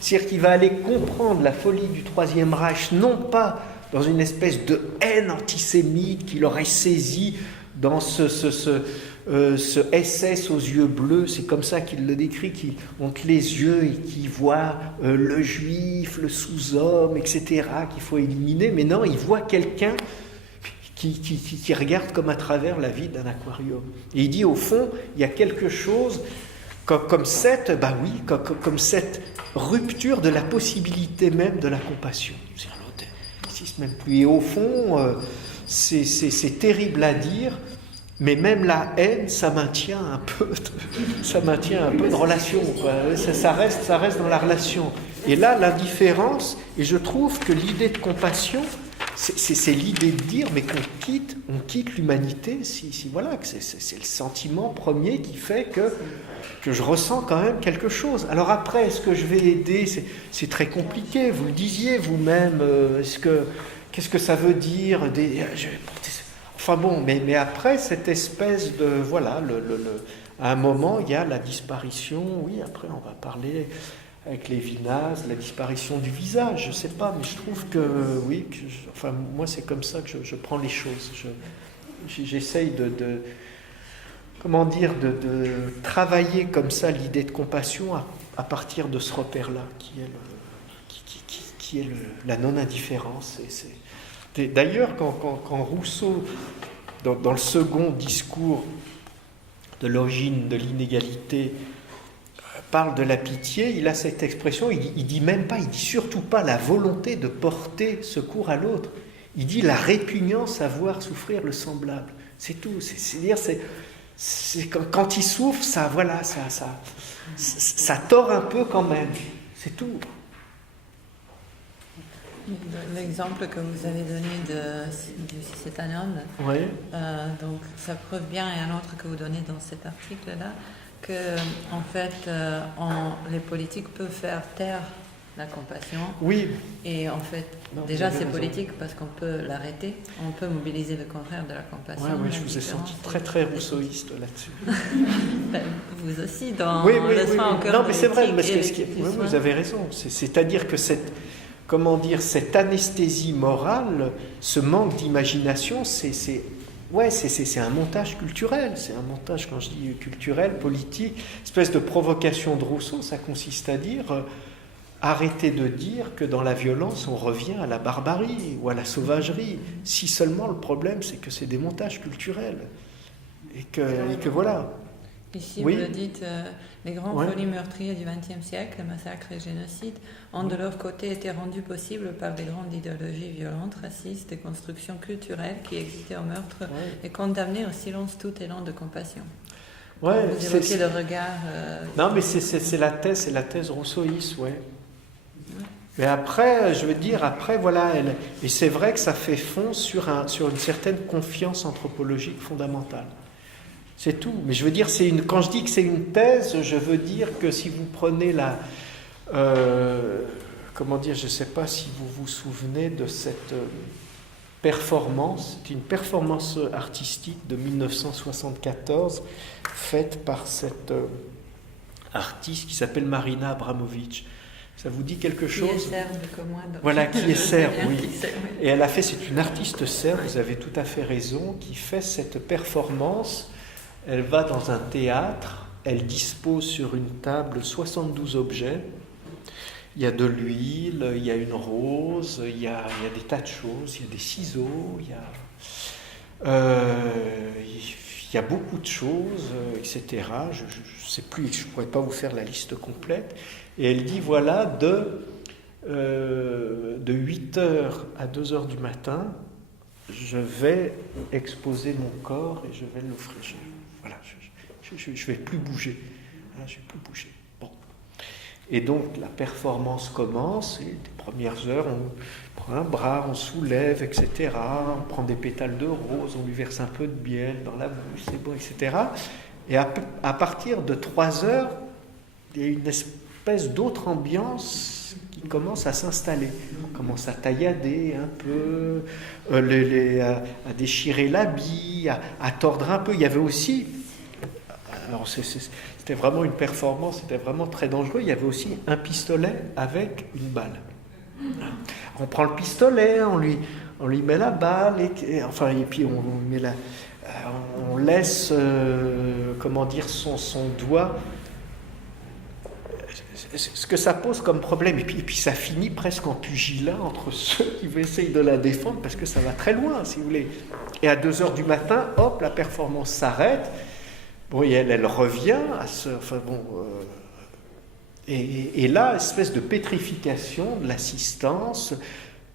C'est-à-dire qu'il va aller comprendre la folie du Troisième Reich, non pas dans une espèce de haine antisémite qu'il aurait saisi dans ce SS aux yeux bleus, c'est comme ça qu'il le décrit, qui monte les yeux et qui voit le juif, le sous-homme, etc., qu'il faut éliminer, mais non, il voit quelqu'un qui regarde comme à travers la vide d'un aquarium. Et il dit, au fond, il y a quelque chose comme cette rupture de la possibilité même de la compassion. C'est l'autre, il n'existe même plus. Et au fond, c'est terrible à dire, mais même la haine, ça maintient un peu de relation, quoi. Ça reste dans la relation. Et là, l'indifférence, et je trouve que l'idée de compassion, c'est l'idée de dire, mais on quitte l'humanité, voilà, que c'est le sentiment premier qui fait que je ressens quand même quelque chose. Alors après, est-ce que je vais aider? C'est très compliqué, vous le disiez vous-même, qu'est-ce que ça veut dire enfin bon, mais après, cette espèce de, voilà, à un moment, il y a la disparition, oui, après on va parler avec Lévinas, la disparition du visage, je ne sais pas, mais je trouve que, oui, moi c'est comme ça que je prends les choses. J'essaye de travailler comme ça l'idée de compassion à partir de ce repère-là, qui est la non-indifférence. D'ailleurs, quand Rousseau, dans le second discours de l'origine de l'inégalité, parle de la pitié, il a cette expression, il dit même pas, il dit surtout pas la volonté de porter secours à l'autre. Il dit la répugnance à voir souffrir le semblable. C'est tout. C'est-à-dire, quand il souffre, ça tord un peu quand même. C'est tout. L'exemple que vous avez donné du C'est un homme, Oui. donc ça prouve bien, et un autre que vous donnez dans cet article-là, que en fait, les politiques peuvent faire taire la compassion. Oui. Et en fait, déjà c'est politique parce qu'on peut l'arrêter, on peut mobiliser le contraire de la compassion. Oui, je vous ai senti très très rousseauiste là-dessus. Vous aussi, dans oui, le soin au cœur non, de mais c'est vrai, l'éthique oui, vous avez raison. C'est-à-dire que cette anesthésie morale, ce manque d'imagination, c'est un montage culturel. C'est un montage, quand je dis culturel, politique, espèce de provocation de Rousseau. Ça consiste à dire arrêtez de dire que dans la violence, on revient à la barbarie ou à la sauvagerie. Si seulement le problème, c'est que c'est des montages culturels. Et que voilà. Ici, oui. vous le dites, les grands folies meurtriers du XXe siècle, massacres et génocides, ont de leur côté été rendus possibles par des grandes idéologies violentes, racistes, des constructions culturelles qui excitaient au meurtre et condamnaient au silence tout élan de compassion. Ouais, vous évoquez le regard... non, mais c'est la thèse rousseauiste, ouais. Mais après, je veux dire, voilà, et c'est vrai que ça fait fond sur une certaine confiance anthropologique fondamentale. C'est tout. Mais je veux dire, quand je dis que c'est une thèse, je veux dire que si vous prenez comment dire, je ne sais pas si vous vous souvenez de cette performance, c'est une performance artistique de 1974 faite par cette artiste qui s'appelle Marina Abramovic. Ça vous dit quelque chose ? Qui est serbe comme moi. Voilà, qui est serbe, oui. Oui. Et elle a fait, c'est une artiste serbe, vous avez tout à fait raison, qui fait cette performance. Elle va dans un théâtre, elle dispose sur une table 72 objets. Il y a de l'huile, il y a une rose, il y a des tas de choses, il y a des ciseaux, il y a beaucoup de choses, etc. Je ne sais plus, je ne pourrais pas vous faire la liste complète. Et elle dit, voilà, de 8h à 2h du matin, je vais exposer mon corps et je vais l'offrir. Voilà, je ne vais plus bouger. Hein, je ne vais plus bouger. Bon. Et donc, la performance commence, et les premières heures, on prend un bras, on soulève, etc. On prend des pétales de rose, on lui verse un peu de miel dans la bouche, c'est bon, etc. Et à partir de 3 heures, il y a une espèce d'autre ambiance qui commence à s'installer. On commence à taillader un peu, à déchirer l'habit, à tordre un peu. Il y avait aussi, alors c'était vraiment une performance, c'était vraiment très dangereux, il y avait aussi un pistolet avec une balle. On prend le pistolet, on lui met la balle, et puis on laisse, son doigt. Ce que ça pose comme problème, et puis ça finit presque en pugilat entre ceux qui essayent de la défendre, parce que ça va très loin, si vous voulez. Et à 2h du matin, hop, la performance s'arrête. Bon, et elle revient à ce... Et là, espèce de pétrification de l'assistance,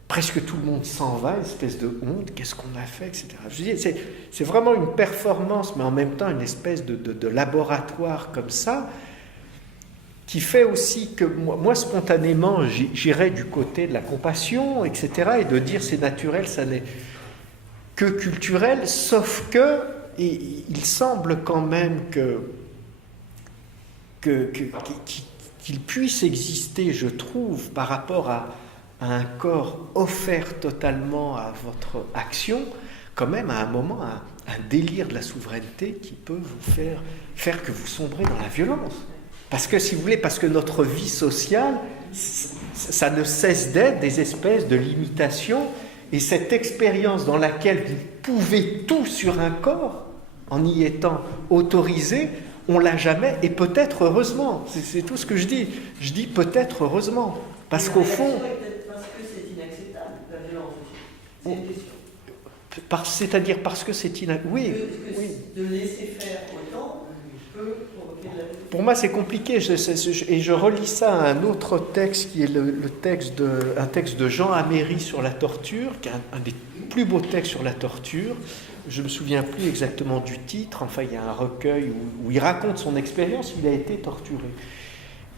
presque tout le monde s'en va, espèce de honte, qu'est-ce qu'on a fait, etc. Je veux dire, c'est vraiment une performance, mais en même temps une espèce de laboratoire comme ça, qui fait aussi que moi spontanément, j'irais du côté de la compassion, etc., et de dire c'est naturel, ça n'est que culturel, sauf que, et il semble quand même qu'il puisse exister, je trouve, par rapport à un corps offert totalement à votre action, quand même à un moment, un délire de la souveraineté qui peut vous faire que vous sombrez dans la violence. Parce que, si vous voulez, parce que notre vie sociale, ça ne cesse d'être des espèces de limitations, et cette expérience dans laquelle vous pouvez tout sur un corps, en y étant autorisé, on l'a jamais, et peut-être heureusement. C'est tout ce que je dis. Je dis peut-être heureusement. Parce qu'au fond... Parce que c'est inacceptable, la violence aussi. C'est-à-dire parce que c'est oui. De laisser faire autant peut provoquer de la... Pour moi, c'est compliqué, et je relis ça à un autre texte qui est un texte de Jean Améry sur la torture, qui est un des plus beaux textes sur la torture. Je ne me souviens plus exactement du titre, enfin il y a un recueil où il raconte son expérience, il a été torturé.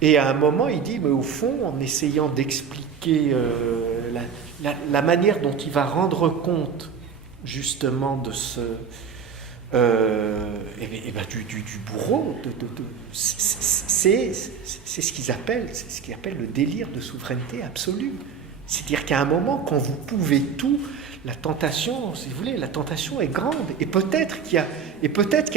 Et à un moment, il dit, mais au fond, en essayant d'expliquer la manière dont il va rendre compte justement de ce... du bourreau, c'est ce qu'ils appellent, le délire de souveraineté absolue. C'est-à-dire qu'à un moment, quand vous pouvez tout, la tentation, si vous voulez, la tentation est grande. Et peut-être qu'il y a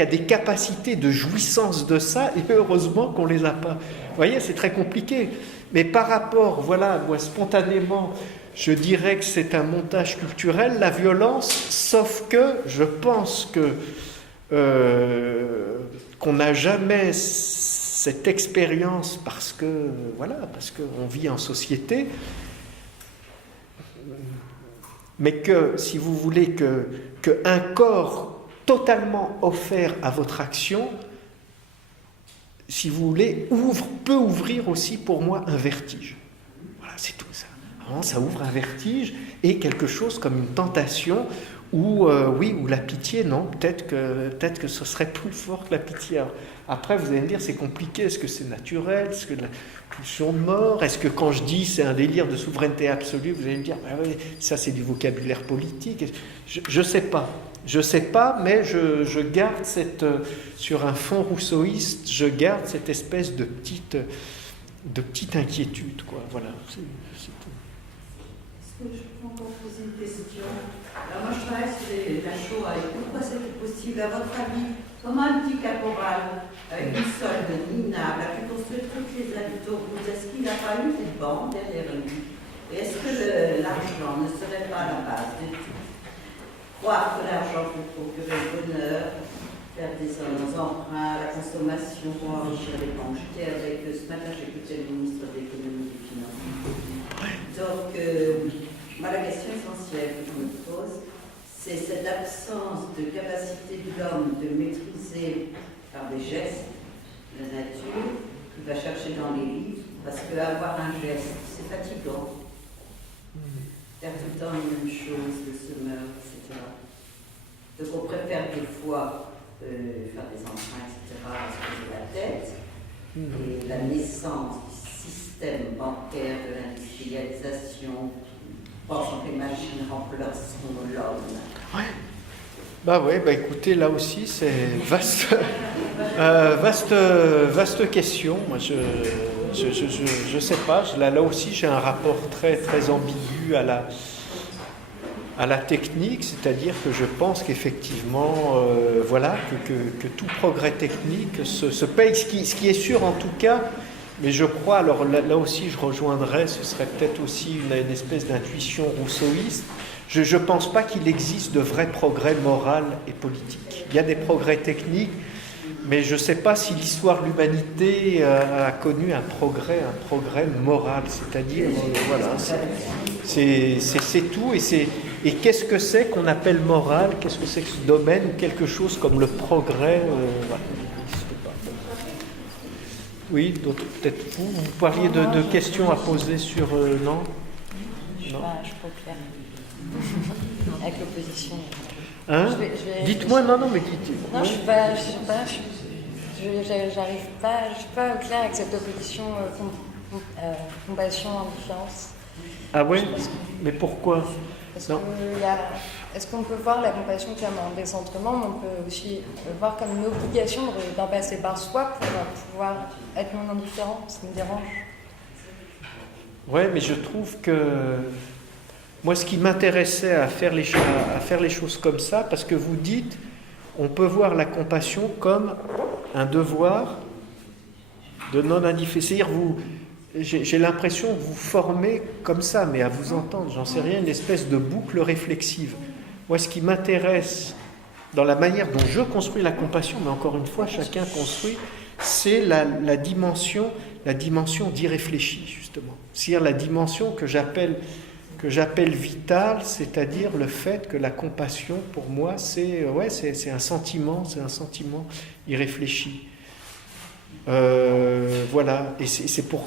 des capacités de jouissance de ça, et heureusement qu'on ne les a pas. Vous voyez, c'est très compliqué. Mais par rapport, voilà, moi, spontanément, je dirais que c'est un montage culturel, la violence, sauf que je pense qu'on n'a jamais cette expérience parce qu'on vit en société, mais que, si vous voulez, qu'un corps totalement offert à votre action, si vous voulez, peut ouvrir aussi pour moi un vertige. Voilà, c'est tout ça. Vraiment, ça ouvre un vertige et quelque chose comme une tentation où la pitié, non, peut-être que ce serait plus fort que la pitié. Alors, après, vous allez me dire, c'est compliqué, est-ce que c'est naturel, est-ce que la pulsion de mort, est-ce que quand je dis c'est un délire de souveraineté absolue, vous allez me dire, oui, ça c'est du vocabulaire politique. Je ne sais pas, mais je garde sur un fond rousseauiste, je garde cette espèce de petite inquiétude, quoi. Voilà, c'est tout. Est-ce que je peux encore poser une question? Alors moi je travaille sur la Shoah et pourquoi c'était possible, à votre avis, comment un petit caporal avec une solde minable a pu construire toutes les autoroutes? Est-ce qu'il n'a pas eu des banques derrière lui? Et est-ce que l'argent ne serait pas la base de tout? Croire que l'argent peut procurer le bonheur, faire des emprunts, la consommation pour enrichir les banques. Ce matin, j'écoutais le ministre de l'économie et des finances. Donc, moi, la question essentielle que je me pose, c'est cette absence de capacité de l'homme de maîtriser par des gestes la nature, qu'il va chercher dans les livres, parce qu'avoir un geste, c'est fatigant. Faire tout le temps la même chose, le semeur, etc. Donc on préfère des fois faire des emprunts, etc., à se poser la tête. Et la naissance du système bancaire, de l'industrialisation, pensant que les machines remplaceront l'homme. Ouais. Écoutez, là aussi, c'est vaste question. Moi, je sais pas. Là aussi, j'ai un rapport très, très ambigu à la technique, c'est-à-dire que je pense qu'effectivement, que tout progrès technique se paye. Ce qui est sûr, en tout cas, mais je crois, alors là aussi, je rejoindrais, ce serait peut-être aussi une espèce d'intuition rousseauiste. Je ne pense pas qu'il existe de vrais progrès moral et politique. Il y a des progrès techniques, mais je ne sais pas si l'histoire de l'humanité a connu un progrès moral. C'est-à-dire, c'est tout. Et qu'est-ce que c'est qu'on appelle moral? Qu'est-ce que c'est que ce domaine? Ou quelque chose comme le progrès Oui, peut-être vous parliez de questions à poser sur... non? Je suis pas claire. Avec l'opposition. Hein? Dites-moi, non, mais non, je suis pas, j'arrive pas, je suis pas claire avec cette opposition compassion, indifférence. Ah ouais? Mais pourquoi? Parce que est-ce qu'on peut voir la compassion comme un décentrement, mais on peut aussi voir comme une obligation d'en passer par soi pour pouvoir être non indifférent? Ça me dérange. Ouais, mais je trouve que moi, ce qui m'intéressait à faire les choses comme ça, parce que vous dites, on peut voir la compassion comme un devoir de non-indifférence. C'est-à-dire, j'ai l'impression que vous formez comme ça, mais à vous entendre, j'en sais rien, une espèce de boucle réflexive. Moi, ce qui m'intéresse dans la manière dont je construis la compassion, mais encore une fois, chacun construit, c'est la dimension d'irréfléchi, justement. C'est-à-dire la dimension que j'appelle que j'appelle vital, c'est-à-dire le fait que la compassion, pour moi, c'est un sentiment irréfléchi. Voilà, et c'est pour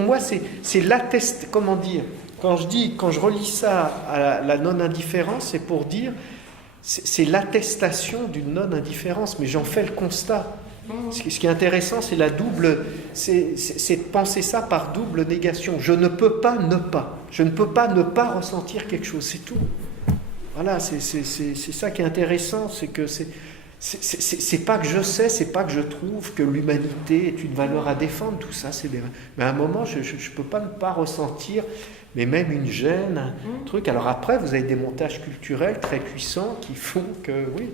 moi, c'est l'attest, comment dire, quand je relis ça à la non-indifférence, c'est pour dire, c'est l'attestation d'une non-indifférence, mais j'en fais le constat. Ce qui est intéressant, c'est de penser ça par double négation. Je ne peux pas ne pas. Je ne peux pas ne pas ressentir quelque chose, c'est tout. Voilà, c'est ça qui est intéressant, c'est que c'est pas que je sais, c'est pas que je trouve que l'humanité est une valeur à défendre, tout ça, mais à un moment, je ne peux pas ne pas ressentir, mais même une gêne, un truc. Alors après, vous avez des montages culturels très puissants qui font que, oui,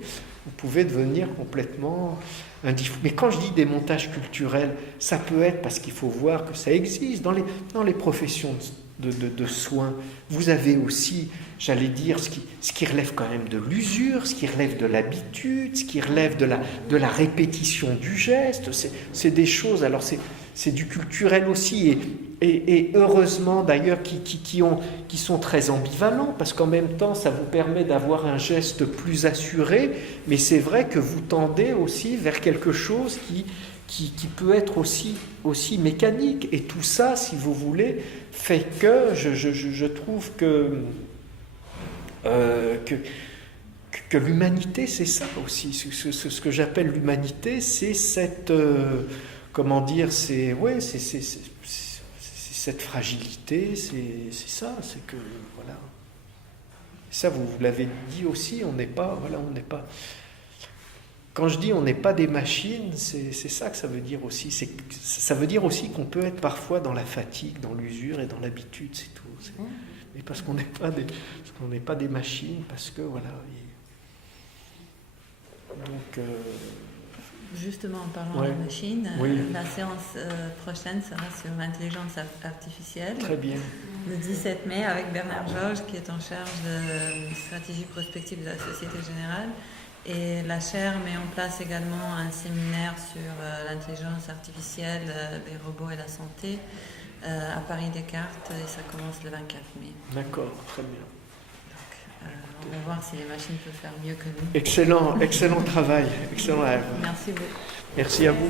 vous pouvez devenir complètement indifférent. Mais quand je dis des montages culturels, ça peut être parce qu'il faut voir que ça existe. Dans les professions de soins, vous avez aussi, j'allais dire, ce qui relève quand même de l'usure, ce qui relève de l'habitude, ce qui relève de la répétition du geste. C'est des choses, alors c'est du culturel aussi, et heureusement d'ailleurs qui sont très ambivalents, parce qu'en même temps ça vous permet d'avoir un geste plus assuré, mais c'est vrai que vous tendez aussi vers quelque chose qui peut être aussi mécanique, et tout ça, si vous voulez, fait que je trouve que l'humanité, c'est ça aussi, ce que j'appelle l'humanité, c'est cette comment dire, c'est cette fragilité, c'est ça, c'est que voilà. Ça, vous l'avez dit aussi, on n'est pas. Quand je dis on n'est pas des machines, c'est ça que ça veut dire aussi. Ça veut dire aussi qu'on peut être parfois dans la fatigue, dans l'usure et dans l'habitude, c'est tout. Mais parce qu'on n'est pas des machines, parce que voilà. Donc. Justement, en parlant de la machine, la séance prochaine sera sur l'intelligence artificielle. Très bien. Le 17 mai avec Bernard Georges, qui est en charge de stratégie prospective de la Société Générale. Et la chaire met en place également un séminaire sur l'intelligence artificielle, les robots et la santé à Paris-Descartes, et ça commence le 24 mai. D'accord, très bien. On va voir si les machines peuvent faire mieux que nous. Excellent travail. Excellent. Merci beaucoup. Merci à vous.